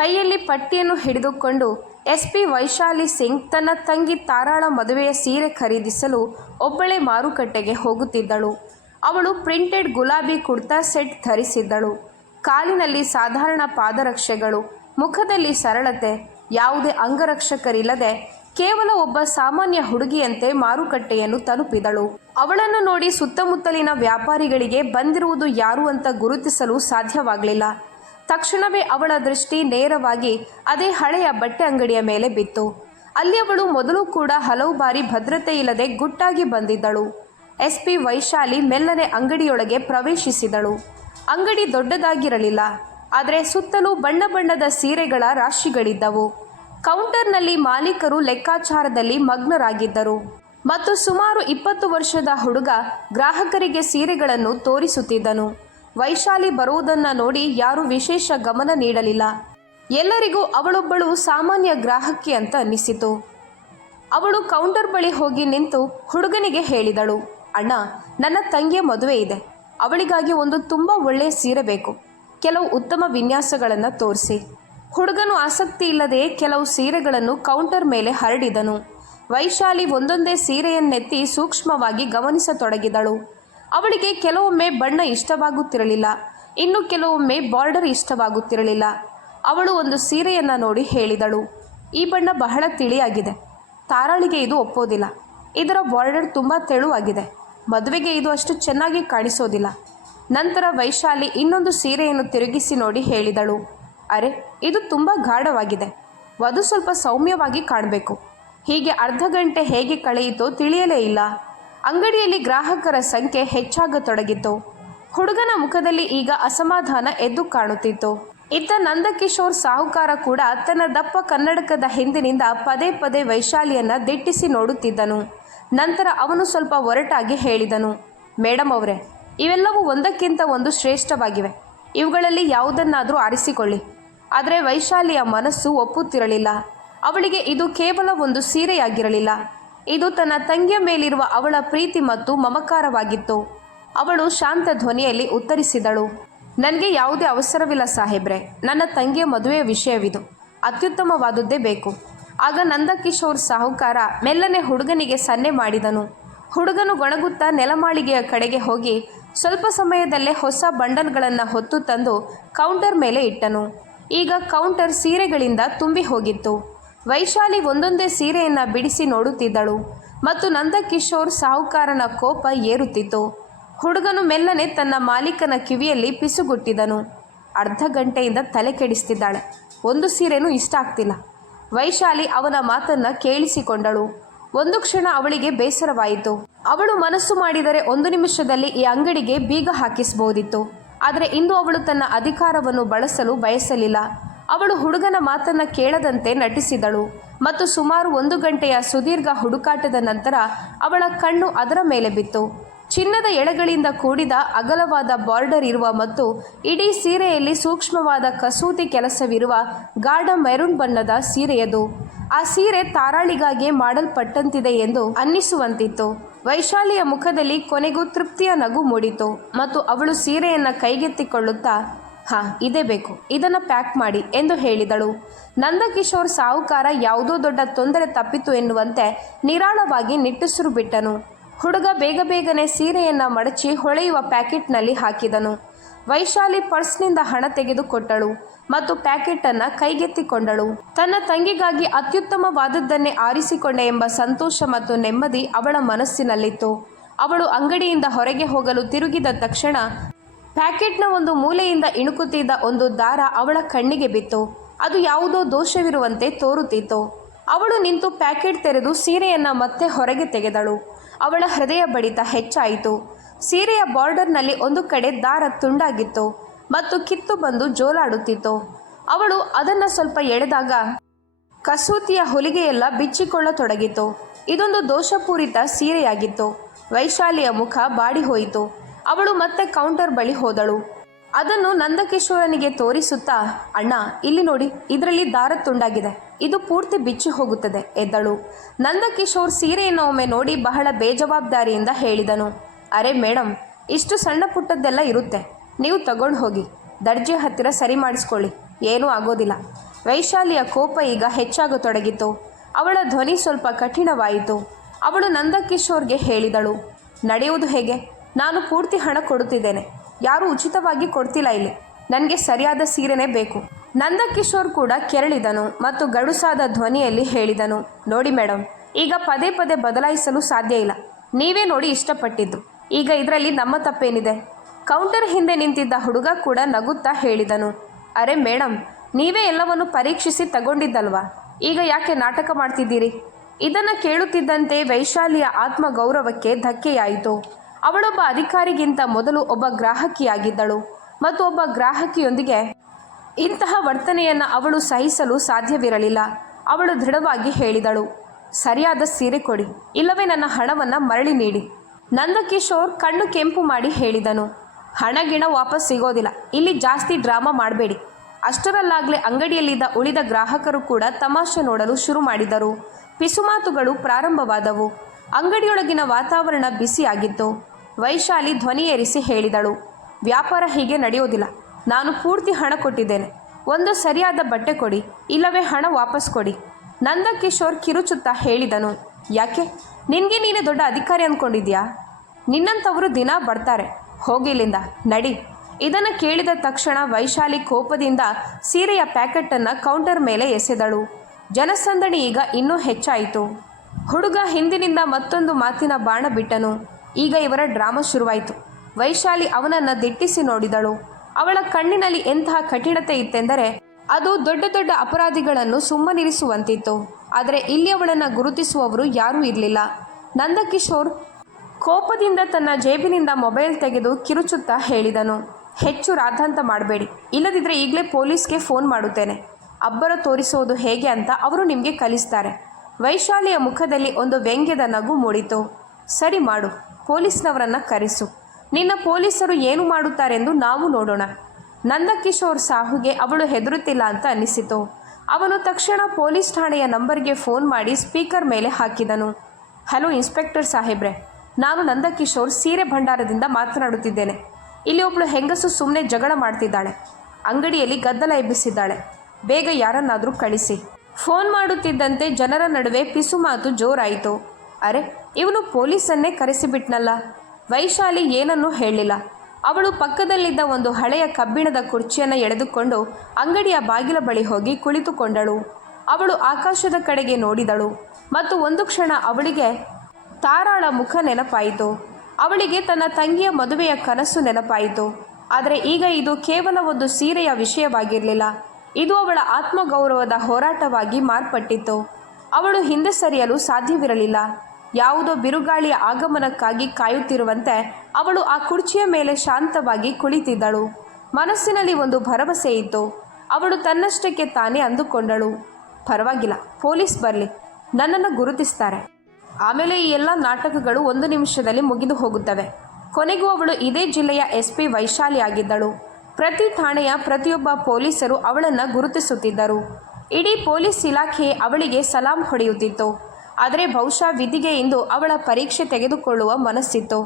ಕೈಯಲ್ಲಿ ಪಟ್ಟಿಯನ್ನು ಹಿಡಿದುಕೊಂಡು SP ವೈಶಾಲಿ ಸಿಂಗ್ ತನ್ನ ತಂಗಿ ತಾರಾಳ ಮದುವೆಯ ಸೀರೆ ಖರೀದಿಸಲು ಒಬ್ಬಳೇ ಮಾರುಕಟ್ಟೆಗೆ ಹೋಗುತ್ತಿದ್ದಳು. ಅವಳು ಪ್ರಿಂಟೆಡ್ ಗುಲಾಬಿ ಕುರ್ತಾ ಸೆಟ್ ಧರಿಸಿದ್ದಳು. ಕಾಲಿನಲ್ಲಿ ಸಾಧಾರಣ ಪಾದರಕ್ಷೆಗಳು, ಮುಖದಲ್ಲಿ ಸರಳತೆ, ಯಾವುದೇ ಅಂಗರಕ್ಷಕರಿಲ್ಲದೆ ಕೇವಲ ಒಬ್ಬ ಸಾಮಾನ್ಯ ಹುಡುಗಿಯಂತೆ ಮಾರುಕಟ್ಟೆಯನ್ನು ತಲುಪಿದಳು. ಅವಳನ್ನು ನೋಡಿ ಸುತ್ತಮುತ್ತಲಿನ ವ್ಯಾಪಾರಿಗಳಿಗೆ ಬಂದಿರುವುದು ಯಾರು ಅಂತ ಗುರುತಿಸಲು ಸಾಧ್ಯವಾಗಲಿಲ್ಲ. ತಕ್ಷಣವೇ ಅವಳ ದೃಷ್ಟಿ ನೇರವಾಗಿ ಅದೇ ಹಳೆಯ ಬಟ್ಟೆ ಅಂಗಡಿಯ ಮೇಲೆ ಬಿತ್ತು. ಅಲ್ಲಿ ಅವಳು ಮೊದಲು ಕೂಡ ಹಲವು ಬಾರಿ ಭದ್ರತೆ ಇಲ್ಲದೆ ಗುಟ್ಟಾಗಿ ಬಂದಿದ್ದಳು. SP ವೈಶಾಲಿ ಮೆಲ್ಲನೆ ಅಂಗಡಿಯೊಳಗೆ ಪ್ರವೇಶಿಸಿದಳು. ಅಂಗಡಿ ದೊಡ್ಡದಾಗಿರಲಿಲ್ಲ, ಆದರೆ ಸುತ್ತಲೂ ಬಣ್ಣ ಬಣ್ಣದ ಸೀರೆಗಳ ರಾಶಿಗಳಿದ್ದವು. ಕೌಂಟರ್ನಲ್ಲಿ ಮಾಲೀಕರು ಲೆಕ್ಕಾಚಾರದಲ್ಲಿ ಮಗ್ನರಾಗಿದ್ದರು ಮತ್ತು ಸುಮಾರು 20 ವರ್ಷದ ಹುಡುಗ ಗ್ರಾಹಕರಿಗೆ ಸೀರೆಗಳನ್ನು ತೋರಿಸುತ್ತಿದ್ದನು. ವೈಶಾಲಿ ಬರುವುದನ್ನು ನೋಡಿ ಯಾರೂ ವಿಶೇಷ ಗಮನ ನೀಡಲಿಲ್ಲ. ಎಲ್ಲರಿಗೂ ಅವಳೊಬ್ಬಳು ಸಾಮಾನ್ಯ ಗ್ರಾಹಕಿ ಅಂತ ಅನ್ನಿಸಿತು. ಅವಳು ಕೌಂಟರ್ ಬಳಿ ಹೋಗಿ ನಿಂತು ಹುಡುಗನಿಗೆ ಹೇಳಿದಳು, ಅಣ್ಣ, ನನ್ನ ತಂಗಿಯ ಮದುವೆ ಇದೆ. ಅವಳಿಗಾಗಿ ಒಂದು ತುಂಬ ಒಳ್ಳೆಯ ಸೀರೆ ಬೇಕು. ಕೆಲವು ಉತ್ತಮ ವಿನ್ಯಾಸಗಳನ್ನು ತೋರಿಸಿ. ಹುಡುಗನು ಆಸಕ್ತಿ ಇಲ್ಲದೆ ಕೆಲವು ಸೀರೆಗಳನ್ನು ಕೌಂಟರ್ ಮೇಲೆ ಹರಡಿದನು. ವೈಶಾಲಿ ಒಂದೊಂದೇ ಸೀರೆಯನ್ನೆತ್ತಿ ಸೂಕ್ಷ್ಮವಾಗಿ ಗಮನಿಸತೊಡಗಿದಳು. ಅವಳಿಗೆ ಕೆಲವೊಮ್ಮೆ ಬಣ್ಣ ಇಷ್ಟವಾಗುತ್ತಿರಲಿಲ್ಲ, ಇನ್ನು ಕೆಲವೊಮ್ಮೆ ಬಾರ್ಡರ್ ಇಷ್ಟವಾಗುತ್ತಿರಲಿಲ್ಲ. ಅವಳು ಒಂದು ಸೀರೆಯನ್ನು ನೋಡಿ ಹೇಳಿದಳು, ಈ ಬಣ್ಣ ಬಹಳ ತಿಳಿಯಾಗಿದೆ. ತಾರಾಳಿಗೆ ಇದು ಒಪ್ಪೋದಿಲ್ಲ. ಇದರ ಬಾರ್ಡರ್ ತುಂಬ ತೆಳುವಾಗಿದೆ. ಮದುವೆಗೆ ಇದು ಅಷ್ಟು ಚೆನ್ನಾಗಿ ಕಾಣಿಸೋದಿಲ್ಲ. ನಂತರ ವೈಶಾಲಿ ಇನ್ನೊಂದು ಸೀರೆಯನ್ನು ತಿರುಗಿಸಿ ನೋಡಿ ಹೇಳಿದಳು, ಅರೆ, ಇದು ತುಂಬ ಗಾಢವಾಗಿದೆ. ವಧು ಸ್ವಲ್ಪ ಸೌಮ್ಯವಾಗಿ ಕಾಣಬೇಕು. ಹೀಗೆ ಅರ್ಧ ಗಂಟೆ ಹೇಗೆ ಕಳೆಯಿತೋ ತಿಳಿಯಲೇ ಇಲ್ಲ. ಅಂಗಡಿಯಲ್ಲಿ ಗ್ರಾಹಕರ ಸಂಖ್ಯೆ ಹೆಚ್ಚಾಗತೊಡಗಿತ್ತು. ಹುಡುಗನ ಮುಖದಲ್ಲಿ ಈಗ ಅಸಮಾಧಾನ ಎದ್ದು ಕಾಣುತ್ತಿತ್ತು. ಇತ್ತ ನಂದಕಿಶೋರ್ ಸಾಹುಕಾರ ಕೂಡ ತನ್ನ ದಪ್ಪ ಕನ್ನಡಕದ ಹಿಂದಿನಿಂದ ಪದೇ ಪದೇ ವೈಶಾಲಿಯನ್ನ ದಿಟ್ಟಿಸಿ ನೋಡುತ್ತಿದ್ದನು. ನಂತರ ಅವನು ಸ್ವಲ್ಪ ಒರಟಾಗಿ ಹೇಳಿದನು, ಮೇಡಮ್ ಅವರೇ, ಇವೆಲ್ಲವೂ ಒಂದಕ್ಕಿಂತ ಒಂದು ಶ್ರೇಷ್ಠವಾಗಿವೆ. ಇವುಗಳಲ್ಲಿ ಯಾವುದನ್ನಾದರೂ ಆರಿಸಿಕೊಳ್ಳಿ. ಆದರೆ ವೈಶಾಲಿಯ ಮನಸ್ಸು ಒಪ್ಪುತ್ತಿರಲಿಲ್ಲ. ಅವಳಿಗೆ ಇದು ಕೇವಲ ಒಂದು ಸೀರೆಯಾಗಿರಲಿಲ್ಲ. ಇದು ತನ್ನ ತಂಗಿಯ ಮೇಲಿರುವ ಅವಳ ಪ್ರೀತಿ ಮತ್ತು ಮಮಕಾರವಾಗಿತ್ತು. ಅವಳು ಶಾಂತ ಧ್ವನಿಯಲ್ಲಿ ಉತ್ತರಿಸಿದಳು, ನನಗೆ ಯಾವುದೇ ಅವಸರವಿಲ್ಲ ಸಾಹೇಬ್ರೆ. ನನ್ನ ತಂಗಿಯ ಮದುವೆಯ ವಿಷಯವಿದು. ಅತ್ಯುತ್ತಮವಾದದ್ದೇ ಬೇಕು. ಆಗ ನಂದಕಿಶೋರ್ ಸಾಹುಕಾರ ಮೆಲ್ಲನೆ ಹುಡುಗನಿಗೆ ಸನ್ನೆ ಮಾಡಿದನು. ಹುಡುಗನು ಗೊಣಗುತ್ತಾ ನೆಲಮಾಳಿಗೆಯ ಕಡೆಗೆ ಹೋಗಿ ಸ್ವಲ್ಪ ಸಮಯದಲ್ಲೇ ಹೊಸ ಬಂಡಲ್ಗಳನ್ನು ಹೊತ್ತು ತಂದು ಕೌಂಟರ್ ಮೇಲೆ ಇಟ್ಟನು. ಈಗ ಕೌಂಟರ್ ಸೀರೆಗಳಿಂದ ತುಂಬಿ ಹೋಗಿತ್ತು. ವೈಶಾಲಿ ಒಂದೊಂದೇ ಸೀರೆಯನ್ನು ಬಿಡಿಸಿ ನೋಡುತ್ತಿದ್ದಳು ಮತ್ತು ನಂದಕಿಶೋರ್ ಸಾಹುಕಾರನ ಕೋಪ ಏರುತ್ತಿತ್ತು. ಹುಡುಗನು ಮೆಲ್ಲನೆ ತನ್ನ ಮಾಲೀಕನ ಕಿವಿಯಲ್ಲಿ ಪಿಸುಗುಟ್ಟಿದನು, ಅರ್ಧ ಗಂಟೆಯಿಂದ ತಲೆ ಕೆಡಿಸ್ತಿದ್ದಾಳೆ. ಒಂದು ಸೀರೆನೂ ಇಷ್ಟ ಆಗ್ತಿಲ್ಲ. ವೈಶಾಲಿ ಅವನ ಮಾತನ್ನು ಕೇಳಿಸಿಕೊಂಡಳು. ಒಂದು ಕ್ಷಣ ಅವಳಿಗೆ ಬೇಸರವಾಯಿತು. ಅವಳು ಮನಸ್ಸು ಮಾಡಿದರೆ 1 ನಿಮಿಷದಲ್ಲಿ ಈ ಅಂಗಡಿಗೆ ಬೀಗ ಹಾಕಿಸಬಹುದಿತ್ತು. ಆದರೆ ಇಂದು ಅವಳು ತನ್ನ ಅಧಿಕಾರವನ್ನು ಬಳಸಲು ಬಯಸಲಿಲ್ಲ. ಅವಳು ಹುಡುಗನ ಮಾತನ್ನು ಕೇಳದಂತೆ ನಟಿಸಿದಳು ಮತ್ತು ಸುಮಾರು 1 ಗಂಟೆಯ ಸುದೀರ್ಘ ಹುಡುಕಾಟದ ನಂತರ ಅವಳ ಕಣ್ಣು ಅದರ ಮೇಲೆ ಬಿತ್ತು. ಚಿನ್ನದ ಎಳೆಗಳಿಂದ ಕೂಡಿದ ಅಗಲವಾದ ಬಾರ್ಡರ್ ಇರುವ ಮತ್ತು ಇಡೀ ಸೀರೆಯಲ್ಲಿ ಸೂಕ್ಷ್ಮವಾದ ಕಸೂತಿ ಕೆಲಸವಿರುವ ಗಾಢ ಮೆರೂನ್ ಬಣ್ಣದ ಸೀರೆಯದು. ಆ ಸೀರೆ ತಾರಾಳಿಗಾಗಿ ಮಾಡಲ್ಪಟ್ಟಂತಿದೆ ಎಂದು ಅನ್ನಿಸುವಂತಿತ್ತು. ವೈಶಾಲಿಯ ಮುಖದಲ್ಲಿ ಕೊನೆಗೂ ತೃಪ್ತಿಯ ನಗು ಮೂಡಿತು ಮತ್ತು ಅವಳು ಸೀರೆಯನ್ನು ಕೈಗೆತ್ತಿಕೊಳ್ಳುತ್ತಾ, ಇದೇ ಬೇಕು, ಇದನ್ನು ಪ್ಯಾಕ್ ಮಾಡಿ ಎಂದು ಹೇಳಿದಳು. ನಂದಕಿಶೋರ್ ಸಾಹುಕಾರ ಯಾವುದೋ ದೊಡ್ಡ ತೊಂದರೆ ತಪ್ಪಿತು ಎನ್ನುವಂತೆ ನಿರಾಳವಾಗಿ ನಿಟ್ಟುಸಿರು ಬಿಟ್ಟನು. ಹುಡುಗ ಬೇಗನೆ ಸೀರೆಯನ್ನು ಮಡಚಿ ಹೊಳೆಯುವ ಪ್ಯಾಕೆಟ್ನಲ್ಲಿ ಹಾಕಿದನು. ವೈಶಾಲಿ ಪರ್ಸ್ನಿಂದ ಹಣ ತೆಗೆದುಕೊಟ್ಟಳು ಮತ್ತು ಪ್ಯಾಕೆಟನ್ನು ಕೈಗೆತ್ತಿಕೊಂಡಳು. ತನ್ನ ತಂಗಿಗಾಗಿ ಅತ್ಯುತ್ತಮವಾದದ್ದನ್ನೇ ಆರಿಸಿಕೊಂಡೆ ಎಂಬ ಸಂತೋಷ ಮತ್ತು ನೆಮ್ಮದಿ ಅವಳ ಮನಸ್ಸಿನಲ್ಲಿತ್ತು. ಅವಳು ಅಂಗಡಿಯಿಂದ ಹೊರಗೆ ಹೋಗಲು ತಿರುಗಿದ ತಕ್ಷಣ ಪ್ಯಾಕೆಟ್ನ ಒಂದು ಮೂಲೆಯಿಂದ ಇಣುಕುತ್ತಿದ್ದ ಒಂದು ದಾರ ಅವಳ ಕಣ್ಣಿಗೆ ಬಿತ್ತು. ಅದು ಯಾವುದೋ ದೋಷವಿರುವಂತೆ ತೋರುತ್ತಿತ್ತು. ಅವಳು ನಿಂತು ಪ್ಯಾಕೆಟ್ ತೆರೆದು ಸೀರೆಯನ್ನು ಮತ್ತೆ ಹೊರಗೆ ತೆಗೆದಳು. ಅವಳ ಹೃದಯ ಬಡಿತ ಹೆಚ್ಚಾಯಿತು. ಸೀರೆಯ ಬಾರ್ಡರ್ನಲ್ಲಿ ಒಂದು ಕಡೆ ದಾರ ತುಂಡಾಗಿತ್ತು ಮತ್ತು ಕಿತ್ತು ಬಂದು ಜೋಲಾಡುತ್ತಿತ್ತು. ಅವಳು ಅದನ್ನು ಸ್ವಲ್ಪ ಎಳೆದಾಗ ಕಸೂತಿಯ ಹೊಲಿಗೆಯೆಲ್ಲ ಬಿಚ್ಚಿಕೊಳ್ಳತೊಡಗಿತು. ಇದೊಂದು ದೋಷಪೂರಿತ ಸೀರೆಯಾಗಿತ್ತು. ವೈಶಾಲಿಯ ಮುಖ ಬಾಡಿ ಹೋಯಿತು. ಅವಳು ಮತ್ತೆ ಕೌಂಟರ್ ಬಳಿ ಹೋದಳು. ಅದನ್ನು ನಂದಕಿಶೋರನಿಗೆ ತೋರಿಸುತ್ತಾ, ಅಣ್ಣ, ಇಲ್ಲಿ ನೋಡಿ, ಇದರಲ್ಲಿ ದಾರ ತುಂಡಾಗಿದೆ. ಇದು ಪೂರ್ತಿ ಬಿಚ್ಚಿ ಹೋಗುತ್ತದೆ ಎದ್ದಳು. ನಂದಕಿಶೋರ್ ಸೀರೆಯನ್ನು ಒಮ್ಮೆ ನೋಡಿ ಬಹಳ ಬೇಜವಾಬ್ದಾರಿಯಿಂದ ಹೇಳಿದನು, ಅರೆ ಮೇಡಮ್, ಇಷ್ಟು ಸಣ್ಣ ಪುಟ್ಟದ್ದೆಲ್ಲ ಇರುತ್ತೆ. ನೀವು ತಗೊಂಡು ಹೋಗಿ, ದರ್ಜಿ ಹತ್ತಿರ ಸರಿ ಮಾಡಿಸ್ಕೊಳ್ಳಿ, ಏನೂ ಆಗೋದಿಲ್ಲ. ವೈಶಾಲಿಯ ಕೋಪ ಈಗ ಹೆಚ್ಚಾಗತೊಡಗಿತು. ಅವಳ ಧ್ವನಿ ಸ್ವಲ್ಪ ಕಠಿಣವಾಯಿತು. ಅವಳು ನಂದಕಿಶೋರ್ಗೆ ಹೇಳಿದಳು, ನಡೆಯುವುದು ಹೇಗೆ? ನಾನು ಪೂರ್ತಿ ಹಣ ಕೊಡುತ್ತಿದ್ದೇನೆ. ಯಾರೂ ಉಚಿತವಾಗಿ ಕೊಡ್ತಿಲ್ಲ ಇಲ್ಲಿ. ನನಗೆ ಸರಿಯಾದ ಸೀರೆನೇ ಬೇಕು. ನಂದಕಿಶೋರ್ ಕೂಡ ಕೆರಳಿದನು ಮತ್ತು ಗಡುಸಾದ ಧ್ವನಿಯಲ್ಲಿ ಹೇಳಿದನು, ನೋಡಿ ಮೇಡಮ್, ಈಗ ಪದೇ ಪದೇ ಬದಲಾಯಿಸಲು ಸಾಧ್ಯ ಇಲ್ಲ. ನೀವೇ ನೋಡಿ ಇಷ್ಟಪಟ್ಟಿದ್ದು. ಈಗ ಇದರಲ್ಲಿ ನಮ್ಮ ತಪ್ಪೇನಿದೆ? ಕೌಂಟರ್ ಹಿಂದೆ ನಿಂತಿದ್ದ ಹುಡುಗ ಕೂಡ ನಗುತ್ತಾ ಹೇಳಿದನು, ಅರೆ ಮೇಡಮ್, ನೀವೇ ಎಲ್ಲವನ್ನು ಪರೀಕ್ಷಿಸಿ ತಗೊಂಡಿದ್ದಲ್ವಾ? ಈಗ ಯಾಕೆ ನಾಟಕ ಮಾಡ್ತಿದ್ದೀರಿ? ಇದನ್ನು ಕೇಳುತ್ತಿದ್ದಂತೆ ವೈಶಾಲಿಯ ಆತ್ಮಗೌರವಕ್ಕೆ ಧಕ್ಕೆಯಾಯಿತು. ಅವಳೊಬ್ಬ ಅಧಿಕಾರಿಗಿಂತ ಮೊದಲು ಒಬ್ಬ ಗ್ರಾಹಕಿಯಾಗಿದ್ದಳು ಮತ್ತು ಒಬ್ಬ ಗ್ರಾಹಕಿಯೊಂದಿಗೆ ಇಂತಹ ವರ್ತನೆಯನ್ನು ಅವಳು ಸಹಿಸಲು ಸಾಧ್ಯವಿರಲಿಲ್ಲ. ಅವಳು ದೃಢವಾಗಿ ಹೇಳಿದಳು, ಸರಿಯಾದ ಸೀರೆ ಕೊಡಿ, ಇಲ್ಲವೇ ನನ್ನ ಹಣವನ್ನು ಮರಳಿ ನೀಡಿ. ನಂದಕಿಶೋರ್ ಕಣ್ಣು ಕೆಂಪು ಮಾಡಿ ಹೇಳಿದನು, ಹಣ ಗಿಣ ವಾಪಸ್ ಸಿಗೋದಿಲ್ಲ. ಇಲ್ಲಿ ಜಾಸ್ತಿ ಡ್ರಾಮಾ ಮಾಡಬೇಡಿ. ಅಷ್ಟರಲ್ಲಾಗಲೇ ಅಂಗಡಿಯಲ್ಲಿದ್ದ ಉಳಿದ ಗ್ರಾಹಕರು ಕೂಡ ತಮಾಷೆ ನೋಡಲು ಶುರು ಮಾಡಿದರು. ಪಿಸುಮಾತುಗಳು ಪ್ರಾರಂಭವಾದವು. ಅಂಗಡಿಯೊಳಗಿನ ವಾತಾವರಣ ಬಿಸಿಯಾಗಿತ್ತು. ವೈಶಾಲಿ ಧ್ವನಿ ಏರಿಸಿ ಹೇಳಿದಳು, ವ್ಯಾಪಾರ ಹೀಗೆ ನಡೆಯೋದಿಲ್ಲ. ನಾನು ಪೂರ್ತಿ ಹಣ ಕೊಟ್ಟಿದ್ದೇನೆ. ಒಂದು ಸರಿಯಾದ ಬಟ್ಟೆ ಕೊಡಿ, ಇಲ್ಲವೇ ಹಣ ವಾಪಸ್ ಕೊಡಿ. ನಂದಕಿಶೋರ್ ಕಿರುಚುತ್ತಾ ಹೇಳಿದನು, ಯಾಕೆ? ನಿನಗೆ ನೀನೇ ದೊಡ್ಡ ಅಧಿಕಾರಿ ಅಂದ್ಕೊಂಡಿದ್ಯಾ? ನಿನ್ನಂಥವರು ದಿನ ಬರ್ತಾರೆ. ಹೋಗಿಲ್ಲಿಂದ, ನಡಿ. ಇದನ್ನು ಕೇಳಿದ ತಕ್ಷಣ ವೈಶಾಲಿ ಕೋಪದಿಂದ ಸೀರೆಯ ಪ್ಯಾಕೆಟನ್ನು ಕೌಂಟರ್ ಮೇಲೆ ಎಸೆದಳು. ಜನಸಂದಣಿ ಈಗ ಇನ್ನೂ ಹೆಚ್ಚಾಯಿತು. ಹುಡುಗ ಹಿಂದಿನಿಂದ ಮತ್ತೊಂದು ಮಾತಿನ ಬಾಣ ಬಿಟ್ಟನು. ಈಗ ಇವರ ಡ್ರಾಮಾ ಶುರುವಾಯಿತು. ವೈಶಾಲಿ ಅವನನ್ನು ದಿಟ್ಟಿಸಿ ನೋಡಿದಳು. ಅವಳ ಕಣ್ಣಿನಲ್ಲಿ ಎಂತಹ ಕಠಿಣತೆ ಇತ್ತೆಂದರೆ ಅದು ದೊಡ್ಡ ದೊಡ್ಡ ಅಪರಾಧಿಗಳನ್ನು ಸುಮ್ಮನಿರಿಸುವಂತಿತ್ತು. ಆದರೆ ಇಲ್ಲಿ ಅವಳನ್ನು ಗುರುತಿಸುವವರು ಯಾರೂ ಇರಲಿಲ್ಲ. ನಂದಕಿಶೋರ್ ಕೋಪದಿಂದ ತನ್ನ ಜೇಬಿನಿಂದ ಮೊಬೈಲ್ ತೆಗೆದು ಕಿರುಚುತ್ತಾ ಹೇಳಿದನು, ಹೆಚ್ಚು ರಾಧಾಂತ ಮಾಡಬೇಡಿ, ಇಲ್ಲದಿದ್ದರೆ ಈಗಲೇ ಪೊಲೀಸ್ಗೆ ಫೋನ್ ಮಾಡುತ್ತೇನೆ. ಅಬ್ಬರ ತೋರಿಸೋದು ಹೇಗೆ ಅಂತ ಅವರು ನಿಮಗೆ ಕಲಿಸ್ತಾರೆ. ವೈಶಾಲಿಯ ಮುಖದಲ್ಲಿ ಒಂದು ವ್ಯಂಗ್ಯದ ನಗು ಮೂಡಿತು. ಸರಿ ಮಾಡು, ಪೊಲೀಸ್ನವರನ್ನು ಕರೆಸು. ನಿನ್ನ ಪೊಲೀಸರು ಏನು ಮಾಡುತ್ತಾರೆಂದು ನಾವು ನೋಡೋಣ. ನಂದಕಿಶೋರ್ ಸಾಹುಗೆ ಅವಳು ಹೆದರುತ್ತಿಲ್ಲ ಅಂತ ಅನ್ನಿಸಿತು. ಅವನು ತಕ್ಷಣ ಪೊಲೀಸ್ ಠಾಣೆಯ ನಂಬರ್ಗೆ ಫೋನ್ ಮಾಡಿ ಸ್ಪೀಕರ್ ಮೇಲೆ ಹಾಕಿದನು. ಹಲೋ ಇನ್ಸ್ಪೆಕ್ಟರ್ ಸಾಹೇಬ್ರೆ, ನಾನು ನಂದಕಿಶೋರ್ ಸೀರೆ ಭಂಡಾರದಿಂದ ಮಾತನಾಡುತ್ತಿದ್ದೇನೆ. ಇಲ್ಲಿ ಒಬ್ಬಳು ಹೆಂಗಸು ಸುಮ್ಮನೆ ಜಗಳ ಮಾಡ್ತಿದ್ದಾಳೆ. ಅಂಗಡಿಯಲ್ಲಿ ಗದ್ದಲ ಎಬ್ಬಿಸಿದ್ದಾಳೆ. ಬೇಗ ಯಾರನ್ನಾದರೂ ಕಳಿಸಿ. ಫೋನ್ ಮಾಡುತ್ತಿದ್ದಂತೆ ಜನರ ನಡುವೆ ಪಿಸುಮಾತು ಜೋರಾಯಿತು. ಅರೆ, ಇವನು ಪೊಲೀಸನ್ನೇ ಕರೆಸಿಬಿಟ್ನಲ್ಲ. ವೈಶಾಲಿ ಏನನ್ನೂ ಹೇಳಲಿಲ್ಲ. ಅವಳು ಪಕ್ಕದಲ್ಲಿದ್ದ ಒಂದು ಹಳೆಯ ಕಬ್ಬಿಣದ ಕುರ್ಚಿಯನ್ನು ಎಳೆದುಕೊಂಡು ಅಂಗಡಿಯ ಬಾಗಿಲ ಬಳಿ ಹೋಗಿ ಕುಳಿತುಕೊಂಡಳು. ಅವಳು ಆಕಾಶದ ಕಡೆಗೆ ನೋಡಿದಳು ಮತ್ತು ಒಂದು ಕ್ಷಣ ಅವಳಿಗೆ ತಾರಾಳ ಮುಖ ನೆನಪಾಯಿತು. ಅವಳಿಗೆ ತನ್ನ ತಂಗಿಯ ಮದುವೆಯ ಕನಸು ನೆನಪಾಯಿತು. ಆದರೆ ಈಗ ಇದು ಕೇವಲ ಒಂದು ಸೀರೆಯ ವಿಷಯವಾಗಿರಲಿಲ್ಲ. ಇದು ಅವಳ ಆತ್ಮಗೌರವದ ಹೋರಾಟವಾಗಿ ಮಾರ್ಪಟ್ಟಿತ್ತು. ಅವಳು ಹಿಂದೆ ಸರಿಯಲು ಸಾಧ್ಯವಿರಲಿಲ್ಲ. ಯಾವುದೋ ಬಿರುಗಾಳಿಯ ಆಗಮನಕ್ಕಾಗಿ ಕಾಯುತ್ತಿರುವಂತೆ ಅವಳು ಆ ಕುರ್ಚಿಯ ಮೇಲೆ ಶಾಂತವಾಗಿ ಕುಳಿತಿದ್ದಳು. ಮನಸ್ಸಿನಲ್ಲಿ ಒಂದು ಭರವಸೆ ಇತ್ತು. ಅವಳು ತನ್ನಷ್ಟಕ್ಕೆ ತಾನೇ ಅಂದುಕೊಂಡಳು, ಪರವಾಗಿಲ್ಲ, ಪೊಲೀಸ್ ಬರಲಿ, ನನ್ನನ್ನು ಗುರುತಿಸ್ತಾರೆ. ಆಮೇಲೆ ಈ ಎಲ್ಲ ನಾಟಕಗಳು 1 ನಿಮಿಷದಲ್ಲಿ ಮುಗಿದು ಹೋಗುತ್ತವೆ. ಕೊನೆಗೂ ಅವಳು ಇದೇ ಜಿಲ್ಲೆಯ SP ವೈಶಾಲಿ ಆಗಿದ್ದಳು. ಪ್ರತಿ ಠಾಣೆಯ ಪ್ರತಿಯೊಬ್ಬ ಪೊಲೀಸರು ಅವಳನ್ನು ಗುರುತಿಸುತ್ತಿದ್ದರು. ಇಡೀ ಪೊಲೀಸ್ ಇಲಾಖೆ ಅವಳಿಗೆ ಸಲಾಂ ಹೊಡೆಯುತ್ತಿತ್ತು. ಆದರೆ ಬಹುಶಃ ವಿಧಿಗೆ ಇಂದು ಅವಳ ಪರೀಕ್ಷೆ ತೆಗೆದುಕೊಳ್ಳುವ ಮನಸ್ಸಿತ್ತು.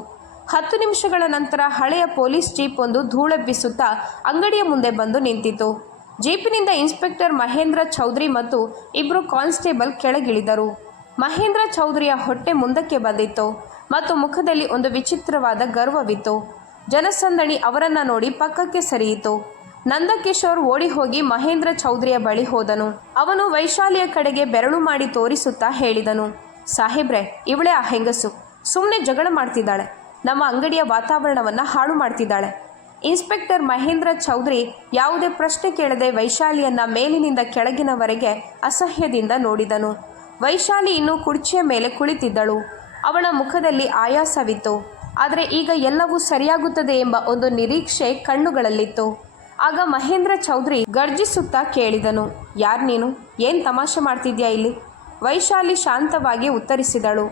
10 ನಿಮಿಷಗಳ ನಂತರ ಹಳೆಯ ಪೊಲೀಸ್ ಜೀಪ್ ಒಂದು ಧೂಳೆಬ್ಬಿಸುತ್ತಾ ಅಂಗಡಿಯ ಮುಂದೆ ಬಂದು ನಿಂತಿತು. ಜೀಪಿನಿಂದ ಇನ್ಸ್ಪೆಕ್ಟರ್ ಮಹೇಂದ್ರ ಚೌಧರಿ ಮತ್ತು 2 ಕಾನ್ಸ್ಟೇಬಲ್ ಕೆಳಗಿಳಿದರು. ಮಹೇಂದ್ರ ಚೌಧರಿಯ ಹೊಟ್ಟೆ ಮುಂದಕ್ಕೆ ಬಂದಿತ್ತು ಮತ್ತು ಮುಖದಲ್ಲಿ ಒಂದು ವಿಚಿತ್ರವಾದ ಗರ್ವವಿತ್ತು. ಜನಸಂದಣಿ ಅವರನ್ನು ನೋಡಿ ಪಕ್ಕಕ್ಕೆ ಸರಿಯಿತು. ನಂದಕಿಶೋರ್ ಓಡಿ ಹೋಗಿ ಮಹೇಂದ್ರ ಚೌಧರಿಯ ಬಳಿ ಹೋದನು. ಅವನು ವೈಶಾಲಿಯ ಕಡೆಗೆ ಬೆರಳು ಮಾಡಿ ತೋರಿಸುತ್ತಾ ಹೇಳಿದನು, ಸಾಹೇಬ್ರೆ, ಇವಳೇ ಆ ಹೆಂಗಸು. ಸುಮ್ಮನೆ ಜಗಳ ಮಾಡ್ತಿದ್ದಾಳೆ. ನಮ್ಮ ಅಂಗಡಿಯ ವಾತಾವರಣವನ್ನು ಹಾಳು ಮಾಡ್ತಿದ್ದಾಳೆ. ಇನ್ಸ್ಪೆಕ್ಟರ್ ಮಹೇಂದ್ರ ಚೌಧರಿ ಯಾವುದೇ ಪ್ರಶ್ನೆ ಕೇಳದೆ ವೈಶಾಲಿಯನ್ನ ಮೇಲಿನಿಂದ ಕೆಳಗಿನವರೆಗೆ ಅಸಹ್ಯದಿಂದ ನೋಡಿದನು. ವೈಶಾಲಿ ಇನ್ನೂ ಕುರ್ಚಿಯ ಮೇಲೆ ಕುಳಿತಿದ್ದಳು. ಅವಳ ಮುಖದಲ್ಲಿ ಆಯಾಸವಿತ್ತು. ಆದರೆ ಈಗ ಎಲ್ಲವೂ ಸರಿಯಾಗುತ್ತದೆ ಎಂಬ ಒಂದು ನಿರೀಕ್ಷೆ ಕಣ್ಣುಗಳಲ್ಲಿತ್ತು. ಆಗ ಮಹೇಂದ್ರ ಚೌಧರಿ ಗರ್ಜಿಸುತ್ತಾ ಕೇಳಿದನು, ಯಾರು ನೀನು? ಏನು ತಮಾಷೆ ಮಾಡ್ತಿದ್ಯಾ ಇಲ್ಲಿ? ವೈಶಾಲಿ ಶಾಂತವಾಗಿ ಉತ್ತರಿಸಿದಳು,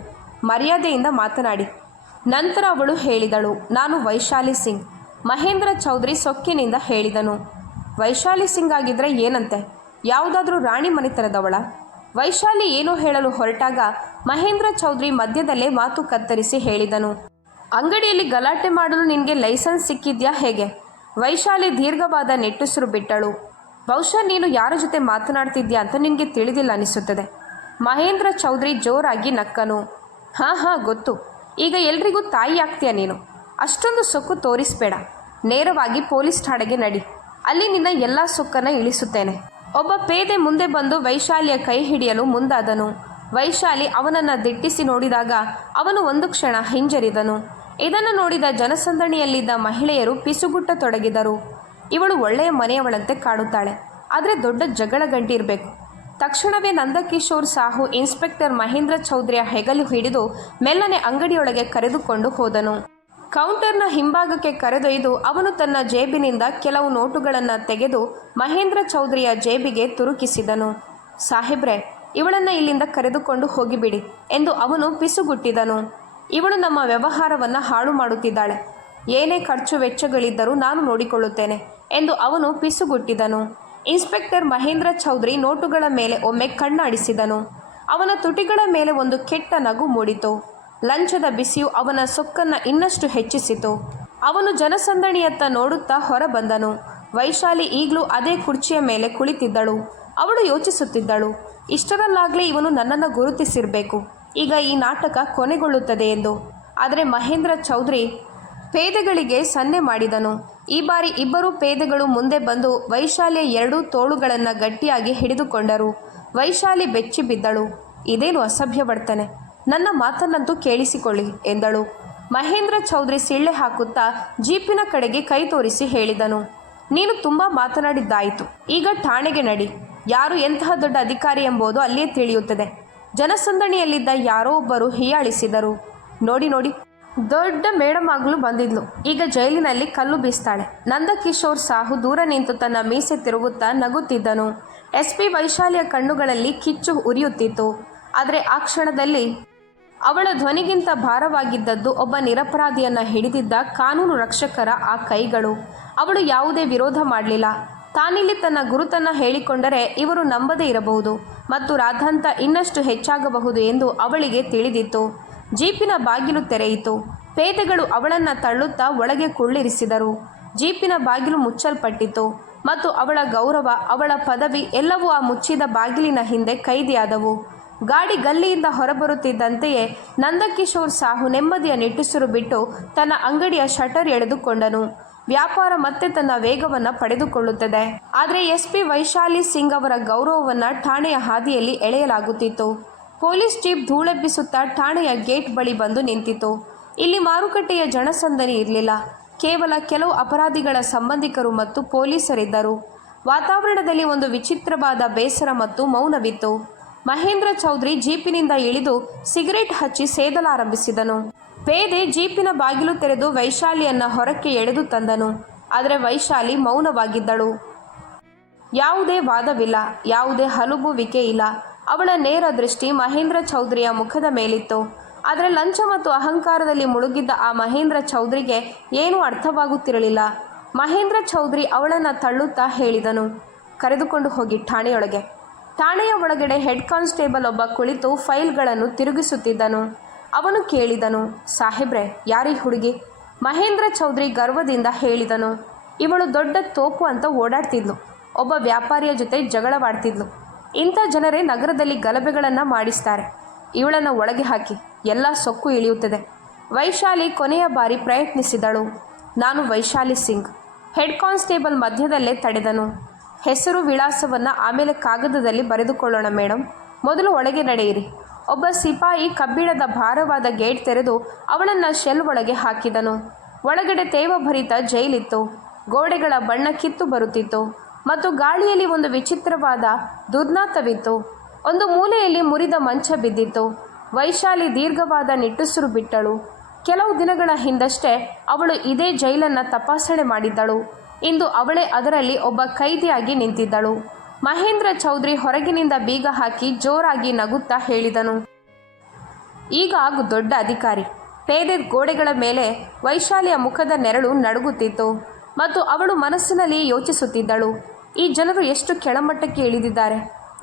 ಮರ್ಯಾದೆಯಿಂದ ಮಾತನಾಡಿ. ನಂತರ ಅವಳು ಹೇಳಿದಳು, ನಾನು ವೈಶಾಲಿ ಸಿಂಗ್. ಮಹೇಂದ್ರ ಚೌಧರಿ ಸೊಕ್ಕಿನಿಂದ ಹೇಳಿದನು, ವೈಶಾಲಿ ಸಿಂಗ್ ಆಗಿದ್ರೆ ಏನಂತೆ? ಯಾವುದಾದ್ರೂ ರಾಣಿ ಮನೆತನದವಳ? ವೈಶಾಲಿ ಏನೋ ಹೇಳಲು ಹೊರಟಾಗ ಮಹೇಂದ್ರ ಚೌಧರಿ ಮಧ್ಯದಲ್ಲೇ ಮಾತು ಕತ್ತರಿಸಿ ಹೇಳಿದನು, ಅಂಗಡಿಯಲ್ಲಿ ಗಲಾಟೆ ಮಾಡಲು ನಿನಗೆ ಲೈಸೆನ್ಸ್ ಸಿಕ್ಕಿದ್ಯಾ ಹೇಗೆ? ವೈಶಾಲಿ ದೀರ್ಘವಾದ ನಿಟ್ಟುಸಿರು ಬಿಟ್ಟಳು. ಬಹುಶಃ ನೀನು ಯಾರ ಜೊತೆ ಮಾತನಾಡ್ತಿದ್ಯಾ ಅಂತ ನಿನಗೆ ತಿಳಿದಿಲ್ಲ ಅನಿಸುತ್ತದೆ. ಮಹೇಂದ್ರ ಚೌಧರಿ ಜೋರಾಗಿ ನಕ್ಕನು. ಹಾಂ ಗೊತ್ತು. ಈಗ ಎಲ್ರಿಗೂ ತಾಯಿ ಆಗ್ತೀಯ ನೀನು. ಅಷ್ಟೊಂದು ಸೊಕ್ಕು ತೋರಿಸ್ಬೇಡ. ನೇರವಾಗಿ ಪೊಲೀಸ್ ಠಾಣೆಗೆ ನಡಿ. ಅಲ್ಲಿ ನಿನ್ನ ಎಲ್ಲ ಸೊಕ್ಕನ್ನು ಇಳಿಸುತ್ತೇನೆ. ಒಬ್ಬ ಪೇದೆ ಮುಂದೆ ಬಂದು ವೈಶಾಲಿಯ ಕೈ ಹಿಡಿಯಲು ಮುಂದಾದನು. ವೈಶಾಲಿ ಅವನನ್ನು ದಿಟ್ಟಿಸಿ ನೋಡಿದಾಗ ಅವನು ಒಂದು ಕ್ಷಣ ಹಿಂಜರಿದನು. ಇದನ್ನು ನೋಡಿದ ಜನಸಂದಣಿಯಲ್ಲಿದ್ದ ಮಹಿಳೆಯರು ಪಿಸುಗುಟ್ಟತೊಡಗಿದರು. ಇವಳು ಒಳ್ಳೆಯ ಮನೆಯವಳಂತೆ ಕಾಣುತ್ತಾಳೆ, ಆದರೆ ದೊಡ್ಡ ಜಗಳ ಗಂಟಿರಬೇಕು. ತಕ್ಷಣವೇ ನಂದಕಿಶೋರ್ ಸಾಹು ಇನ್ಸ್ಪೆಕ್ಟರ್ ಮಹೇಂದ್ರ ಚೌಧರಿಯ ಹೆಗಲು ಹಿಡಿದು ಮೆಲ್ಲನೆ ಅಂಗಡಿಯೊಳಗೆ ಕರೆದುಕೊಂಡು ಹೋದನು. ಕೌಂಟರ್ನ ಹಿಂಭಾಗಕ್ಕೆ ಕರೆದೊಯ್ದು ಅವನು ತನ್ನ ಜೇಬಿನಿಂದ ಕೆಲವು ನೋಟುಗಳನ್ನು ತೆಗೆದು ಮಹೇಂದ್ರ ಚೌಧರಿಯ ಜೇಬಿಗೆ ತುರುಕಿಸಿದನು. ಸಾಹೇಬ್ರೆ, ಇವಳನ್ನು ಇಲ್ಲಿಂದ ಕರೆದುಕೊಂಡು ಹೋಗಿಬಿಡಿ ಎಂದು ಅವನು ಪಿಸುಗುಟ್ಟಿದನು. ಇವಳು ನಮ್ಮ ವ್ಯವಹಾರವನ್ನು ಹಾಳು ಮಾಡುತ್ತಿದ್ದಾಳೆ. ಏನೇ ಖರ್ಚು ವೆಚ್ಚಗಳಿದ್ದರೂ ನಾನು ನೋಡಿಕೊಳ್ಳುತ್ತೇನೆ ಎಂದು ಅವನು ಪಿಸುಗುಟ್ಟಿದನು. ಇನ್ಸ್ಪೆಕ್ಟರ್ ಮಹೇಂದ್ರ ಚೌಧರಿ ನೋಟುಗಳ ಮೇಲೆ ಒಮ್ಮೆ ಕಣ್ಣಾಡಿಸಿದನು. ಅವನ ತುಟಿಗಳ ಮೇಲೆ ಒಂದು ಕೆಟ್ಟ ನಗು ಮೂಡಿತು. ಲಂಚದ ಬಿಸಿಯು ಅವನ ಸೊಕ್ಕನ್ನು ಇನ್ನಷ್ಟು ಹೆಚ್ಚಿಸಿತು. ಅವನು ಜನಸಂದಣಿಯತ್ತ ನೋಡುತ್ತಾ ಹೊರಬಂದನು. ವೈಶಾಲಿ ಈಗಲೂ ಅದೇ ಕುರ್ಚಿಯ ಮೇಲೆ ಕುಳಿತಿದ್ದಳು. ಅವಳು ಯೋಚಿಸುತ್ತಿದ್ದಳು, ಇಷ್ಟರಲ್ಲಾಗಲೇ ಇವನು ನನ್ನನ್ನು ಗುರುತಿಸಿರಬೇಕು, ಈಗ ಈ ನಾಟಕ ಕೊನೆಗೊಳ್ಳುತ್ತದೆ ಎಂದು. ಆದರೆ ಮಹೇಂದ್ರ ಚೌಧರಿ ಪೇದೆಗಳಿಗೆ ಸನ್ನೆ ಮಾಡಿದನು. ಈ ಬಾರಿ ಇಬ್ಬರು ಪೇದೆಗಳು ಮುಂದೆ ಬಂದು ವೈಶಾಲಿಯ ಎರಡೂ ತೋಳುಗಳನ್ನು ಗಟ್ಟಿಯಾಗಿ ಹಿಡಿದುಕೊಂಡರು. ವೈಶಾಲಿ ಬೆಚ್ಚಿ ಬಿದ್ದಳು. ಇದೇನು ಅಸಭ್ಯ ವರ್ತನೆ, ನನ್ನ ಮಾತನ್ನಂತೂ ಕೇಳಿಸಿಕೊಳ್ಳಿ ಎಂದಳು. ಮಹೇಂದ್ರ ಚೌಧರಿ ಸಿಳ್ಳೆ ಹಾಕುತ್ತಾ ಜೀಪಿನ ಕಡೆಗೆ ಕೈ ತೋರಿಸಿ ಹೇಳಿದನು, ನೀನು ತುಂಬ ಮಾತನಾಡಿದ್ದಾಯಿತು. ಈಗ ಠಾಣೆಗೆ ನಡಿ. ಯಾರು ಎಂತಹ ದೊಡ್ಡ ಅಧಿಕಾರಿ ಎಂಬುದು ಅಲ್ಲಿಯೇ ತಿಳಿಯುತ್ತದೆ. ಜನಸಂದಣಿಯಲ್ಲಿದ್ದ ಯಾರೋ ಒಬ್ಬರು ಹೀಯಾಳಿಸಿದರು. ನೋಡಿ ದೊಡ್ಡ ಮೇಡಮ್ ಆಗಲು ಬಂದಿದ್ಲು, ಈಗ ಜೈಲಿನಲ್ಲಿ ಕಲ್ಲು ಬೀಸ್ತಾಳೆ. ನಂದಕಿಶೋರ್ ಸಾಹು ದೂರ ನಿಂತು ತನ್ನ ಮೀಸೆ ತಿರುಗುತ್ತಾ ನಗುತ್ತಿದ್ದನು. SP ವೈಶಾಲಿಯ ಕಣ್ಣುಗಳಲ್ಲಿ ಕಿಚ್ಚು ಉರಿಯುತ್ತಿತ್ತು. ಆದರೆ ಆ ಕ್ಷಣದಲ್ಲಿ ಅವಳ ಧ್ವನಿಗಿಂತ ಭಾರವಾಗಿದ್ದದ್ದು ಒಬ್ಬ ನಿರಪರಾಧಿಯನ್ನು ಹಿಡಿದಿದ್ದ ಕಾನೂನು ರಕ್ಷಕರ ಆ ಕೈಗಳು. ಅವಳು ಯಾವುದೇ ವಿರೋಧ ಮಾಡಲಿಲ್ಲ. ತಾನಿಲ್ಲಿ ತನ್ನ ಗುರುತನ್ನು ಹೇಳಿಕೊಂಡರೆ ಇವರು ನಂಬದೇ ಇರಬಹುದು ಮತ್ತು ರಾಧಾಂತ ಇನ್ನಷ್ಟು ಹೆಚ್ಚಾಗಬಹುದು ಎಂದು ಅವಳಿಗೆ ತಿಳಿದಿತ್ತು. ಜೀಪಿನ ಬಾಗಿಲು ತೆರೆಯಿತು. ಪೇದೆಗಳು ಅವಳನ್ನು ತಳ್ಳುತ್ತಾ ಒಳಗೆ ಕುಳ್ಳಿರಿಸಿದರು. ಜೀಪಿನ ಬಾಗಿಲು ಮುಚ್ಚಲ್ಪಟ್ಟಿತು ಮತ್ತು ಅವಳ ಗೌರವ, ಅವಳ ಪದವಿ ಎಲ್ಲವೂ ಆ ಮುಚ್ಚಿದ ಬಾಗಿಲಿನ ಹಿಂದೆ ಕೈದಿಯಾದವು. ಗಾಡಿ ಗಲ್ಲಿಯಿಂದ ಹೊರಬರುತ್ತಿದ್ದಂತೆಯೇ ನಂದಕಿಶೋರ್ ಸಾಹು ನೆಮ್ಮದಿಯ ನಿಟ್ಟುಸಿರು ಬಿಟ್ಟು ತನ್ನ ಅಂಗಡಿಯ ಶಟರ್ ಎಳೆದುಕೊಂಡನು. ವ್ಯಾಪಾರ ಮತ್ತೆ ತನ್ನ ವೇಗವನ್ನು ಪಡೆದುಕೊಳ್ಳುತ್ತದೆ. ಆದರೆ SP ವೈಶಾಲಿ ಸಿಂಗ್ ಅವರ ಗೌರವವನ್ನು ಠಾಣೆಯ ಹಾದಿಯಲ್ಲಿ ಎಳೆಯಲಾಗುತ್ತಿತ್ತು. ಪೊಲೀಸ್ ಜೀಪ್ ಧೂಳೆಬ್ಬಿಸುತ್ತಾ ಠಾಣೆಯ ಗೇಟ್ ಬಳಿ ಬಂದು ನಿಂತಿತು. ಇಲ್ಲಿ ಮಾರುಕಟ್ಟೆಯ ಜನಸಂದಣಿ ಇರಲಿಲ್ಲ. ಕೇವಲ ಕೆಲವು ಅಪರಾಧಿಗಳ ಸಂಬಂಧಿಕರು ಮತ್ತು ಪೊಲೀಸರಿದ್ದರು. ವಾತಾವರಣದಲ್ಲಿ ಒಂದು ವಿಚಿತ್ರವಾದ ಬೇಸರ ಮತ್ತು ಮೌನವಿತ್ತು. ಮಹೇಂದ್ರ ಚೌಧರಿ ಜೀಪಿನಿಂದ ಇಳಿದು ಸಿಗರೇಟ್ ಹಚ್ಚಿ ಸೇದಲಾರಂಭಿಸಿದನು. ಪೇದೆ ಜೀಪಿನ ಬಾಗಿಲು ತೆರೆದು ವೈಶಾಲಿಯನ್ನು ಹೊರಕ್ಕೆ ಎಳೆದು ತಂದನು. ಆದರೆ ವೈಶಾಲಿ ಮೌನವಾಗಿದ್ದಳು. ಯಾವುದೇ ವಾದವಿಲ್ಲ, ಯಾವುದೇ ಹಲುಬುವಿಕೆ ಇಲ್ಲ. ಅವಳ ನೇರ ದೃಷ್ಟಿ ಮಹೇಂದ್ರ ಚೌಧರಿಯ ಮುಖದ ಮೇಲಿತ್ತು. ಆದರೆ ಲಂಚ ಮತ್ತು ಅಹಂಕಾರದಲ್ಲಿ ಮುಳುಗಿದ್ದ ಆ ಮಹೇಂದ್ರ ಚೌಧರಿಗೆ ಏನೂ ಅರ್ಥವಾಗುತ್ತಿರಲಿಲ್ಲ. ಮಹೇಂದ್ರ ಚೌಧರಿ ಅವಳನ್ನು ತಳ್ಳುತ್ತಾ ಹೇಳಿದನು, ಕರೆದುಕೊಂಡು ಹೋಗಿ ಠಾಣೆಯೊಳಗೆ. ಠಾಣೆಯ ಒಳಗಡೆ ಹೆಡ್ ಕಾನ್ಸ್ಟೇಬಲ್ ಒಬ್ಬ ಕುಳಿತು ಫೈಲ್ಗಳನ್ನು ತಿರುಗಿಸುತ್ತಿದ್ದನು. ಅವನು ಕೇಳಿದನು, ಸಾಹೇಬ್ರೆ, ಯಾರೀ ಹುಡುಗಿ? ಮಹೇಂದ್ರ ಚೌಧರಿ ಗರ್ವದಿಂದ ಹೇಳಿದನು, ಇವಳು ದೊಡ್ಡ ತೋಪು ಅಂತ ಓಡಾಡ್ತಿದ್ಲು. ಒಬ್ಬ ವ್ಯಾಪಾರಿಯ ಜೊತೆ ಜಗಳವಾಡ್ತಿದ್ಲು. ಇಂಥ ಜನರೇ ನಗರದಲ್ಲಿ ಗಲಭೆಗಳನ್ನು ಮಾಡಿಸ್ತಾರೆ. ಇವಳನ್ನು ಒಳಗೆ ಹಾಕಿ, ಎಲ್ಲ ಸೊಕ್ಕು ಇಳಿಯುತ್ತದೆ. ವೈಶಾಲಿ ಕೊನೆಯ ಬಾರಿ ಪ್ರಯತ್ನಿಸಿದಳು. ನಾನು ವೈಶಾಲಿ ಸಿಂಗ್. ಹೆಡ್ ಕಾನ್ಸ್ಟೇಬಲ್ ಮಧ್ಯದಲ್ಲೇ ತಡೆದನು. ಹೆಸರು ವಿಳಾಸವನ್ನು ಆಮೇಲೆ ಕಾಗದದಲ್ಲಿ ಬರೆದುಕೊಳ್ಳೋಣ ಮೇಡಮ್, ಮೊದಲು ಒಳಗೆ ನಡೆಯಿರಿ. ಒಬ್ಬ ಸಿಪಾಯಿ ಕಬ್ಬಿಣದ ಭಾರವಾದ ಗೇಟ್ ತೆರೆದು ಅವಳನ್ನು ಶೆಲ್ ಒಳಗೆ ಹಾಕಿದನು. ಒಳಗಡೆ ತೇವಭರಿತ ಜೈಲಿತ್ತು. ಗೋಡೆಗಳ ಬಣ್ಣ ಕಿತ್ತು ಬರುತ್ತಿತ್ತು ಮತ್ತು ಗಾಳಿಯಲ್ಲಿ ಒಂದು ವಿಚಿತ್ರವಾದ ದುರ್ನಾತವಿತ್ತು. ಒಂದು ಮೂಲೆಯಲ್ಲಿ ಮುರಿದ ಮಂಚ ಬಿದ್ದಿತ್ತು. ವೈಶಾಲಿ ದೀರ್ಘವಾದ ನಿಟ್ಟುಸಿರು ಬಿಟ್ಟಳು. ಕೆಲವು ದಿನಗಳ ಹಿಂದಷ್ಟೇ ಅವಳು ಇದೇ ಜೈಲನ್ನು ತಪಾಸಣೆ ಮಾಡಿದ್ದಳು. ಇಂದು ಅವಳೇ ಅದರಲ್ಲಿ ಒಬ್ಬ ಕೈದಿಯಾಗಿ ನಿಂತಿದ್ದಳು. ಮಹೇಂದ್ರ ಚೌಧರಿ ಹೊರಗಿನಿಂದ ಬೀಗ ಹಾಕಿ ಜೋರಾಗಿ ನಗುತ್ತಾ ಹೇಳಿದನು, ಈಗ ಆಗು ದೊಡ್ಡ ಅಧಿಕಾರಿ. ಪೇದೆ ಗೋಡೆಗಳ ಮೇಲೆ ವೈಶಾಲಿಯ ಮುಖದ ನೆರಳು ನಡುಗುತ್ತಿತ್ತು ಮತ್ತು ಅವಳು ಮನಸ್ಸಿನಲ್ಲಿ ಯೋಚಿಸುತ್ತಿದ್ದಳು, ಈ ಜನರು ಎಷ್ಟು ಕೆಳಮಟ್ಟಕ್ಕೆ ಇಳಿದಿದ್ದಾರೆ.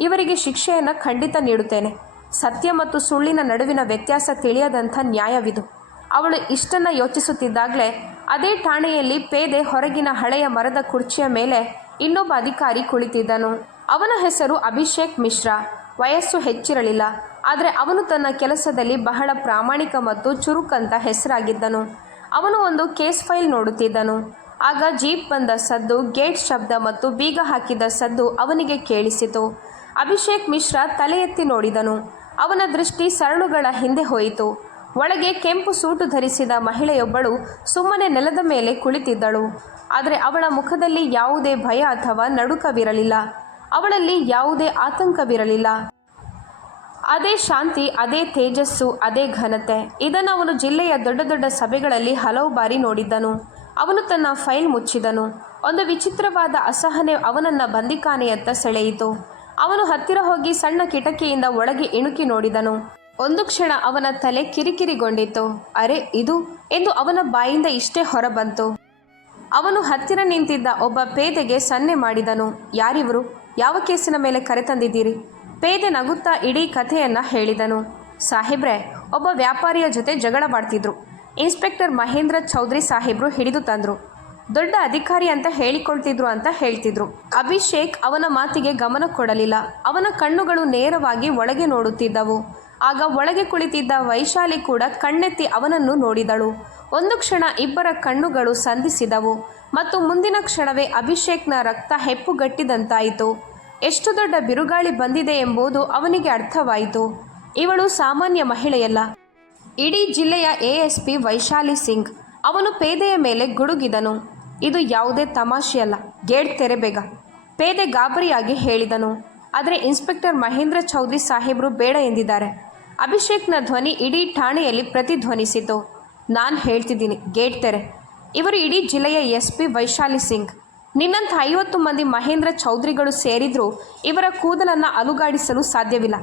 ಇವರಿಗೆ ಶಿಕ್ಷೆಯನ್ನು ಖಂಡಿತ ನೀಡುತ್ತೇನೆ. ಸತ್ಯ ಮತ್ತು ಸುಳ್ಳಿನ ನಡುವಿನ ವ್ಯತ್ಯಾಸ ತಿಳಿಯದಂಥ ನ್ಯಾಯವಿದು. ಅವಳು ಇಷ್ಟನ್ನು ಯೋಚಿಸುತ್ತಿದ್ದಾಗಲೇ ಅದೇ ಠಾಣೆಯಲ್ಲಿ ಪೇದೆ ಹೊರಗಿನ ಹಳೆಯ ಮರದ ಕುರ್ಚಿಯ ಮೇಲೆ ಇನ್ನೊಬ್ಬ ಅಧಿಕಾರಿ ಕುಳಿತಿದ್ದನು. ಅವನ ಹೆಸರು ಅಭಿಷೇಕ್ ಮಿಶ್ರಾ. ವಯಸ್ಸು ಹೆಚ್ಚಿರಲಿಲ್ಲ, ಆದರೆ ಅವನು ತನ್ನ ಕೆಲಸದಲ್ಲಿ ಬಹಳ ಪ್ರಾಮಾಣಿಕ ಮತ್ತು ಚುರುಕಂತ ಹೆಸರಾಗಿದ್ದನು. ಅವನು ಒಂದು ಕೇಸ್ ಫೈಲ್ ನೋಡುತ್ತಿದ್ದನು. ಆಗ ಜೀಪ್ ಬಂದ ಸದ್ದು, ಗೇಟ್ ಶಬ್ದ ಮತ್ತು ಬೀಗ ಹಾಕಿದ ಸದ್ದು ಅವನಿಗೆ ಕೇಳಿಸಿತು. ಅಭಿಷೇಕ್ ಮಿಶ್ರಾ ತಲೆ ಎತ್ತಿ ನೋಡಿದನು. ಅವನ ದೃಷ್ಟಿ ಸರಳುಗಳ ಹಿಂದೆ ಹೋಯಿತು. ಒಳಗೆ ಕೆಂಪು ಸೂಟು ಧರಿಸಿದ ಮಹಿಳೆಯೊಬ್ಬಳು ಸುಮ್ಮನೆ ನೆಲದ ಮೇಲೆ ಕುಳಿತಿದ್ದಳು. ಆದರೆ ಅವಳ ಮುಖದಲ್ಲಿ ಯಾವುದೇ ಭಯ ಅಥವಾ ನಡುಕವಿರಲಿಲ್ಲ. ಅವಳಲ್ಲಿ ಯಾವುದೇ ಆತಂಕವಿರಲಿಲ್ಲ. ಅದೇ ಶಾಂತಿ, ಅದೇ ತೇಜಸ್ಸು, ಅದೇ ಘನತೆ. ಇದನ್ನು ಅವನು ಜಿಲ್ಲೆಯ ದೊಡ್ಡ ದೊಡ್ಡ ಸಭೆಗಳಲ್ಲಿ ಹಲವು ಬಾರಿ ನೋಡಿದ್ದನು. ಅವನು ತನ್ನ ಫೈಲ್ ಮುಚ್ಚಿದನು. ಒಂದು ವಿಚಿತ್ರವಾದ ಅಸಹನೆ ಅವನನ್ನು ಬಂದಿಖಾನೆಯತ್ತ ಸೆಳೆಯಿತು. ಅವನು ಹತ್ತಿರ ಹೋಗಿ ಸಣ್ಣ ಕಿಟಕಿಯಿಂದ ಒಳಗೆ ಇಣುಕಿ ನೋಡಿದನು. ಒಂದು ಕ್ಷಣ ಅವನ ತಲೆ ಕಿರಿಕಿರಿಗೊಂಡಿತು. ಅರೆ, ಇದು ಎಂದು ಅವನ ಬಾಯಿಂದ ಇಷ್ಟೇ ಹೊರಬಂತು. ಅವನು ಹತ್ತಿರ ನಿಂತಿದ್ದ ಒಬ್ಬ ಪೇದೆಗೆ ಸನ್ನೆ ಮಾಡಿದನು. ಯಾರಿವರು? ಯಾವ ಕೇಸಿನ ಮೇಲೆ ಕರೆತಂದಿದ್ದೀರಿ? ಪೇದೆ ನಗುತ್ತಾ ಇಡೀ ಕಥೆಯನ್ನು ಹೇಳಿದನು. ಸಾಹೇಬ್ರೆ, ಒಬ್ಬ ವ್ಯಾಪಾರಿಯ ಜೊತೆ ಜಗಳವಾಡ್ತಿದ್ರು. ಇನ್ಸ್ಪೆಕ್ಟರ್ ಮಹೇಂದ್ರ ಚೌಧರಿ ಸಾಹೇಬ್ರು ಹಿಡಿದು ತಂದರು. ದೊಡ್ಡ ಅಧಿಕಾರಿ ಅಂತ ಹೇಳಿಕೊಳ್ತಿದ್ರು ಅಂತ ಹೇಳ್ತಿದ್ರು. ಅಭಿಷೇಕ್ ಅವನ ಮಾತಿಗೆ ಗಮನ ಕೊಡಲಿಲ್ಲ. ಅವನ ಕಣ್ಣುಗಳು ನೇರವಾಗಿ ಒಳಗೆ ನೋಡುತ್ತಿದ್ದವು. ಆಗ ಒಳಗೆ ಕುಳಿತಿದ್ದ ವೈಶಾಲಿ ಕೂಡ ಕಣ್ಣೆತ್ತಿ ಅವನನ್ನು ನೋಡಿದಳು. ಒಂದು ಕ್ಷಣ ಇಬ್ಬರ ಕಣ್ಣುಗಳು ಸಂಧಿಸಿದವು ಮತ್ತು ಮುಂದಿನ ಕ್ಷಣವೇ ಅಭಿಷೇಕ್ನ ರಕ್ತ ಹೆಪ್ಪುಗಟ್ಟಿದಂತಾಯಿತು. ಎಷ್ಟು ದೊಡ್ಡ ಬಿರುಗಾಳಿ ಬಂದಿದೆ ಎಂಬುದು ಅವನಿಗೆ ಅರ್ಥವಾಯಿತು. ಇವಳು ಸಾಮಾನ್ಯ ಮಹಿಳೆಯಲ್ಲ, ಇಡೀ ಜಿಲ್ಲೆಯ ASP ವೈಶಾಲಿ ಸಿಂಗ್. ಅವನು ಪೇದೆಯ ಮೇಲೆ ಗುಡುಗಿದನು. ಇದು ಯಾವುದೇ ತಮಾಷೆಯಲ್ಲ, ಗೇಟ್ ತೆರೆ ಬೇಗ, ಪೇದೆ ಗಾಬರಿಯಾಗಿ ಹೇಳಿದನು. ಆದರೆ ಇನ್ಸ್ಪೆಕ್ಟರ್ ಮಹೇಂದ್ರ ಚೌಧರಿ ಸಾಹೇಬರು ಬೇಡ ಎಂದಿದ್ದಾರೆ. ಅಭಿಷೇಕ್ನ ಧ್ವನಿ ಇಡೀ ಠಾಣೆಯಲ್ಲಿ ಪ್ರತಿಧ್ವನಿಸಿತು. ನಾನು ಹೇಳ್ತಿದ್ದೀನಿ, ಗೇಟ್ ತೆರೆ. ಇವರು ಇಡೀ ಜಿಲ್ಲೆಯ SP ವೈಶಾಲಿ ಸಿಂಗ್. ನಿನ್ನಂಥ 50 ಮಂದಿ ಮಹೇಂದ್ರ ಚೌಧರಿಗಳು ಸೇರಿದ್ರೂ ಇವರ ಕೂದಲನ್ನು ಅಲುಗಾಡಿಸಲು ಸಾಧ್ಯವಿಲ್ಲ.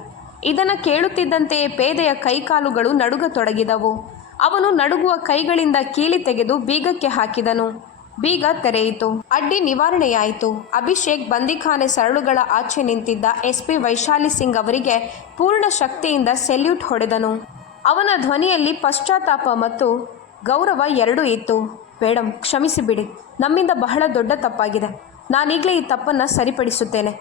ಇದನ್ನು ಕೇಳುತ್ತಿದ್ದಂತೆಯೇ ಪೇದೆಯ ಕೈಕಾಲುಗಳು ನಡುಗತೊಡಗಿದವು. ಅವನು ನಡುಗುವ ಕೈಗಳಿಂದ ಕೀಲಿ ತೆಗೆದು ಬೀಗಕ್ಕೆ ಹಾಕಿದನು. ಬೀಗ ತೆರೆಯಿತು. ಅಡ್ಡಿ ನಿವಾರಣೆಯಾಯಿತು. ಅಭಿಷೇಕ್ ಬಂದಿಖಾನೆ ಸರಳುಗಳ ಆಚೆ ನಿಂತಿದ್ದ SP ವೈಶಾಲಿ ಸಿಂಗ್ ಅವರಿಗೆ ಪೂರ್ಣ ಶಕ್ತಿಯಿಂದ ಸೆಲ್ಯೂಟ್ ಹೊಡೆದನು. ಅವನ ಧ್ವನಿಯಲ್ಲಿ ಪಶ್ಚಾತ್ತಾಪ ಮತ್ತು ಗೌರವ ಎರಡೂ ಇತ್ತು. ಮೇಡಮ್, ಕ್ಷಮಿಸಿಬಿಡಿ, ನಮ್ಮಿಂದ ಬಹಳ ದೊಡ್ಡ ತಪ್ಪಾಗಿದೆ. ನಾನೀಗಲೇ ಈ ತಪ್ಪನ್ನು ಸರಿಪಡಿಸುತ್ತೇನೆ.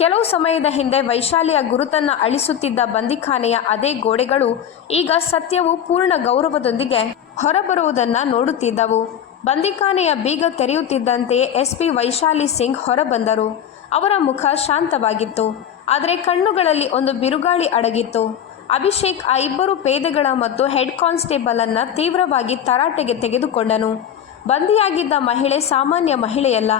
ಕೆಲವು ಸಮಯದ ಹಿಂದೆ ವೈಶಾಲಿಯ ಗುರುತನ್ನು ಅಳಿಸುತ್ತಿದ್ದ ಬಂದಿಖಾನೆಯ ಅದೇ ಗೋಡೆಗಳು ಈಗ ಸತ್ಯವು ಪೂರ್ಣ ಗೌರವದೊಂದಿಗೆ ಹೊರಬರುವುದನ್ನು ನೋಡುತ್ತಿದ್ದವು. ಬಂದಿಖಾನೆಯ ಬೀಗ ತೆರೆಯುತ್ತಿದ್ದಂತೆಯೇ SP ವೈಶಾಲಿ ಸಿಂಗ್ ಹೊರಬಂದರು. ಅವರ ಮುಖ ಶಾಂತವಾಗಿತ್ತು, ಆದರೆ ಕಣ್ಣುಗಳಲ್ಲಿ ಒಂದು ಬಿರುಗಾಳಿ ಅಡಗಿತ್ತು. ಅಭಿಷೇಕ್ ಆ ಇಬ್ಬರು ಪೇದೆಗಳ ಮತ್ತು ಹೆಡ್ ಕಾನ್ಸ್ಟೇಬಲ್ ಅನ್ನು ತೀವ್ರವಾಗಿ ತರಾಟೆಗೆ ತೆಗೆದುಕೊಂಡನು. ಬಂದಿಯಾಗಿದ್ದ ಮಹಿಳೆ ಸಾಮಾನ್ಯ ಮಹಿಳೆಯಲ್ಲ,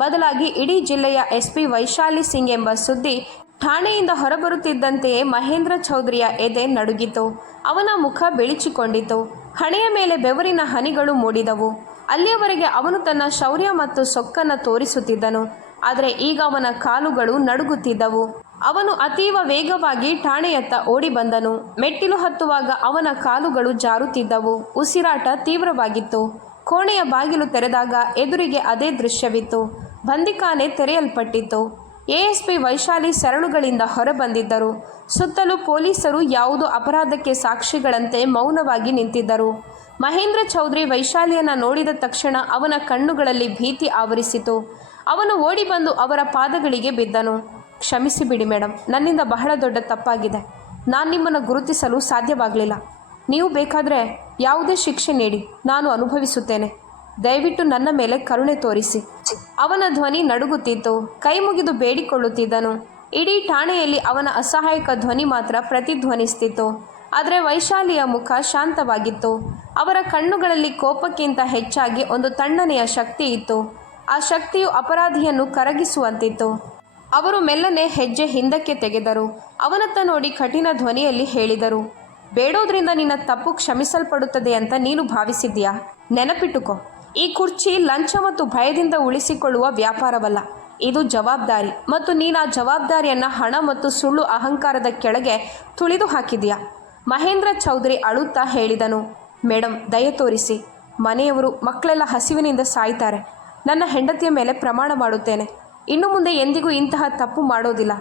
ಬದಲಾಗಿ ಇಡೀ ಜಿಲ್ಲೆಯ SP ವೈಶಾಲಿ ಸಿಂಗ್ ಎಂಬ ಸುದ್ದಿ ಠಾಣೆಯಿಂದ ಹೊರಬರುತ್ತಿದ್ದಂತೆಯೇ ಮಹೇಂದ್ರ ಚೌಧರಿಯ ಎದೆ ನಡುಗಿತು. ಅವನ ಮುಖ ಬೆಳಿಚಿಕೊಂಡಿತು. ಹಣೆಯ ಮೇಲೆ ಬೆವರಿನ ಹನಿಗಳು ಮೂಡಿದವು. ಅಲ್ಲಿಯವರೆಗೆ ಅವನು ತನ್ನ ಶೌರ್ಯ ಮತ್ತು ಸೊಕ್ಕನ್ನು ತೋರಿಸುತ್ತಿದ್ದನು, ಆದರೆ ಈಗ ಅವನ ಕಾಲುಗಳು ನಡುಗುತ್ತಿದ್ದವು. ಅವನು ಅತೀವ ವೇಗವಾಗಿ ಠಾಣೆಯತ್ತ ಓಡಿ ಬಂದನು. ಮೆಟ್ಟಿಲು ಹತ್ತುವಾಗ ಅವನ ಕಾಲುಗಳು ಜಾರುತ್ತಿದ್ದವು. ಉಸಿರಾಟ ತೀವ್ರವಾಗಿತ್ತು. ಕೋಣೆಯ ಬಾಗಿಲು ತೆರೆದಾಗ ಎದುರಿಗೆ ಅದೇ ದೃಶ್ಯವಿತ್ತು. ಬಂದಿಖಾನೆ ತೆರೆಯಲ್ಪಟ್ಟಿತ್ತು. ASP ವೈಶಾಲಿ ಸರಳುಗಳಿಂದ ಹೊರಬಂದಿದ್ದರು. ಸುತ್ತಲೂ ಪೊಲೀಸರು ಯಾವುದೋ ಅಪರಾಧಕ್ಕೆ ಸಾಕ್ಷಿಗಳಂತೆ ಮೌನವಾಗಿ ನಿಂತಿದ್ದರು. ಮಹೇಂದ್ರ ಚೌಧರಿ ವೈಶಾಲಿಯನ್ನು ನೋಡಿದ ತಕ್ಷಣ ಅವನ ಕಣ್ಣುಗಳಲ್ಲಿ ಭೀತಿ ಆವರಿಸಿತು. ಅವನು ಓಡಿ ಬಂದು ಅವರ ಪಾದಗಳಿಗೆ ಬಿದ್ದನು. ಕ್ಷಮಿಸಿಬಿಡಿ ಮೇಡಮ್, ನನ್ನಿಂದ ಬಹಳ ದೊಡ್ಡ ತಪ್ಪಾಗಿದೆ. ನಾನು ನಿಮ್ಮನ್ನು ಗುರುತಿಸಲು ಸಾಧ್ಯವಾಗಲಿಲ್ಲ. ನೀವು ಬೇಕಾದರೆ ಯಾವುದೇ ಶಿಕ್ಷೆ ನೀಡಿ, ನಾನು ಅನುಭವಿಸುತ್ತೇನೆ. ದಯವಿಟ್ಟು ನನ್ನ ಮೇಲೆ ಕರುಣೆ ತೋರಿಸಿ. ಅವನ ಧ್ವನಿ ನಡುಗುತ್ತಿತ್ತು. ಕೈ ಮುಗಿದು ಬೇಡಿಕೊಳ್ಳುತ್ತಿದ್ದನು. ಇಡೀ ಠಾಣೆಯಲ್ಲಿ ಅವನ ಅಸಹಾಯಕ ಧ್ವನಿ ಮಾತ್ರ ಪ್ರತಿಧ್ವನಿಸುತ್ತಿತ್ತು. ಆದರೆ ವೈಶಾಲಿಯ ಮುಖ ಶಾಂತವಾಗಿತ್ತು. ಅವರ ಕಣ್ಣುಗಳಲ್ಲಿ ಕೋಪಕ್ಕಿಂತ ಹೆಚ್ಚಾಗಿ ಒಂದು ತಣ್ಣನೆಯ ಶಕ್ತಿ ಇತ್ತು. ಆ ಶಕ್ತಿಯು ಅಪರಾಧಿಯನ್ನು ಕರಗಿಸುವಂತಿತ್ತು. ಅವರು ಮೆಲ್ಲನೆ ಹೆಜ್ಜೆ ಹಿಂದಕ್ಕೆ ತೆಗೆದರು. ಅವನತ್ತ ನೋಡಿ ಕಠಿಣ ಧ್ವನಿಯಲ್ಲಿ ಹೇಳಿದರು, ಬೇಡೋದ್ರಿಂದ ನಿನ್ನ ತಪ್ಪು ಕ್ಷಮಿಸಲ್ಪಡುತ್ತದೆ ಅಂತ ನೀನು ಭಾವಿಸಿದ್ಯಾ? ನೆನಪಿಟ್ಟುಕೋ, ಈ ಕುರ್ಚಿ ಲಂಚ ಮತ್ತು ಭಯದಿಂದ ಉಳಿಸಿಕೊಳ್ಳುವ ವ್ಯಾಪಾರವಲ್ಲ. ಇದು ಜವಾಬ್ದಾರಿ, ಮತ್ತು ನೀನು ಆ ಜವಾಬ್ದಾರಿಯನ್ನು ಹಣ ಮತ್ತು ಸುಳ್ಳು ಅಹಂಕಾರದ ಕೆಳಗೆ ತುಳಿದು ಹಾಕಿದೆಯಾ? ಮಹೇಂದ್ರ ಚೌಧರಿ ಅಳುತ್ತಾ ಹೇಳಿದನು. ಮೇಡಮ್, ದಯ ತೋರಿಸಿ. ಮನೆಯವರು, ಮಕ್ಕಳೆಲ್ಲ ಹಸಿವಿನಿಂದ ಸಾಯ್ತಾರೆ. ನನ್ನ ಹೆಂಡತಿಯ ಮೇಲೆ ಪ್ರಮಾಣ ಮಾಡುತ್ತೇನೆ, ಇನ್ನು ಮುಂದೆ ಎಂದಿಗೂ ಇಂತಹ ತಪ್ಪು ಮಾಡೋದಿಲ್ಲ.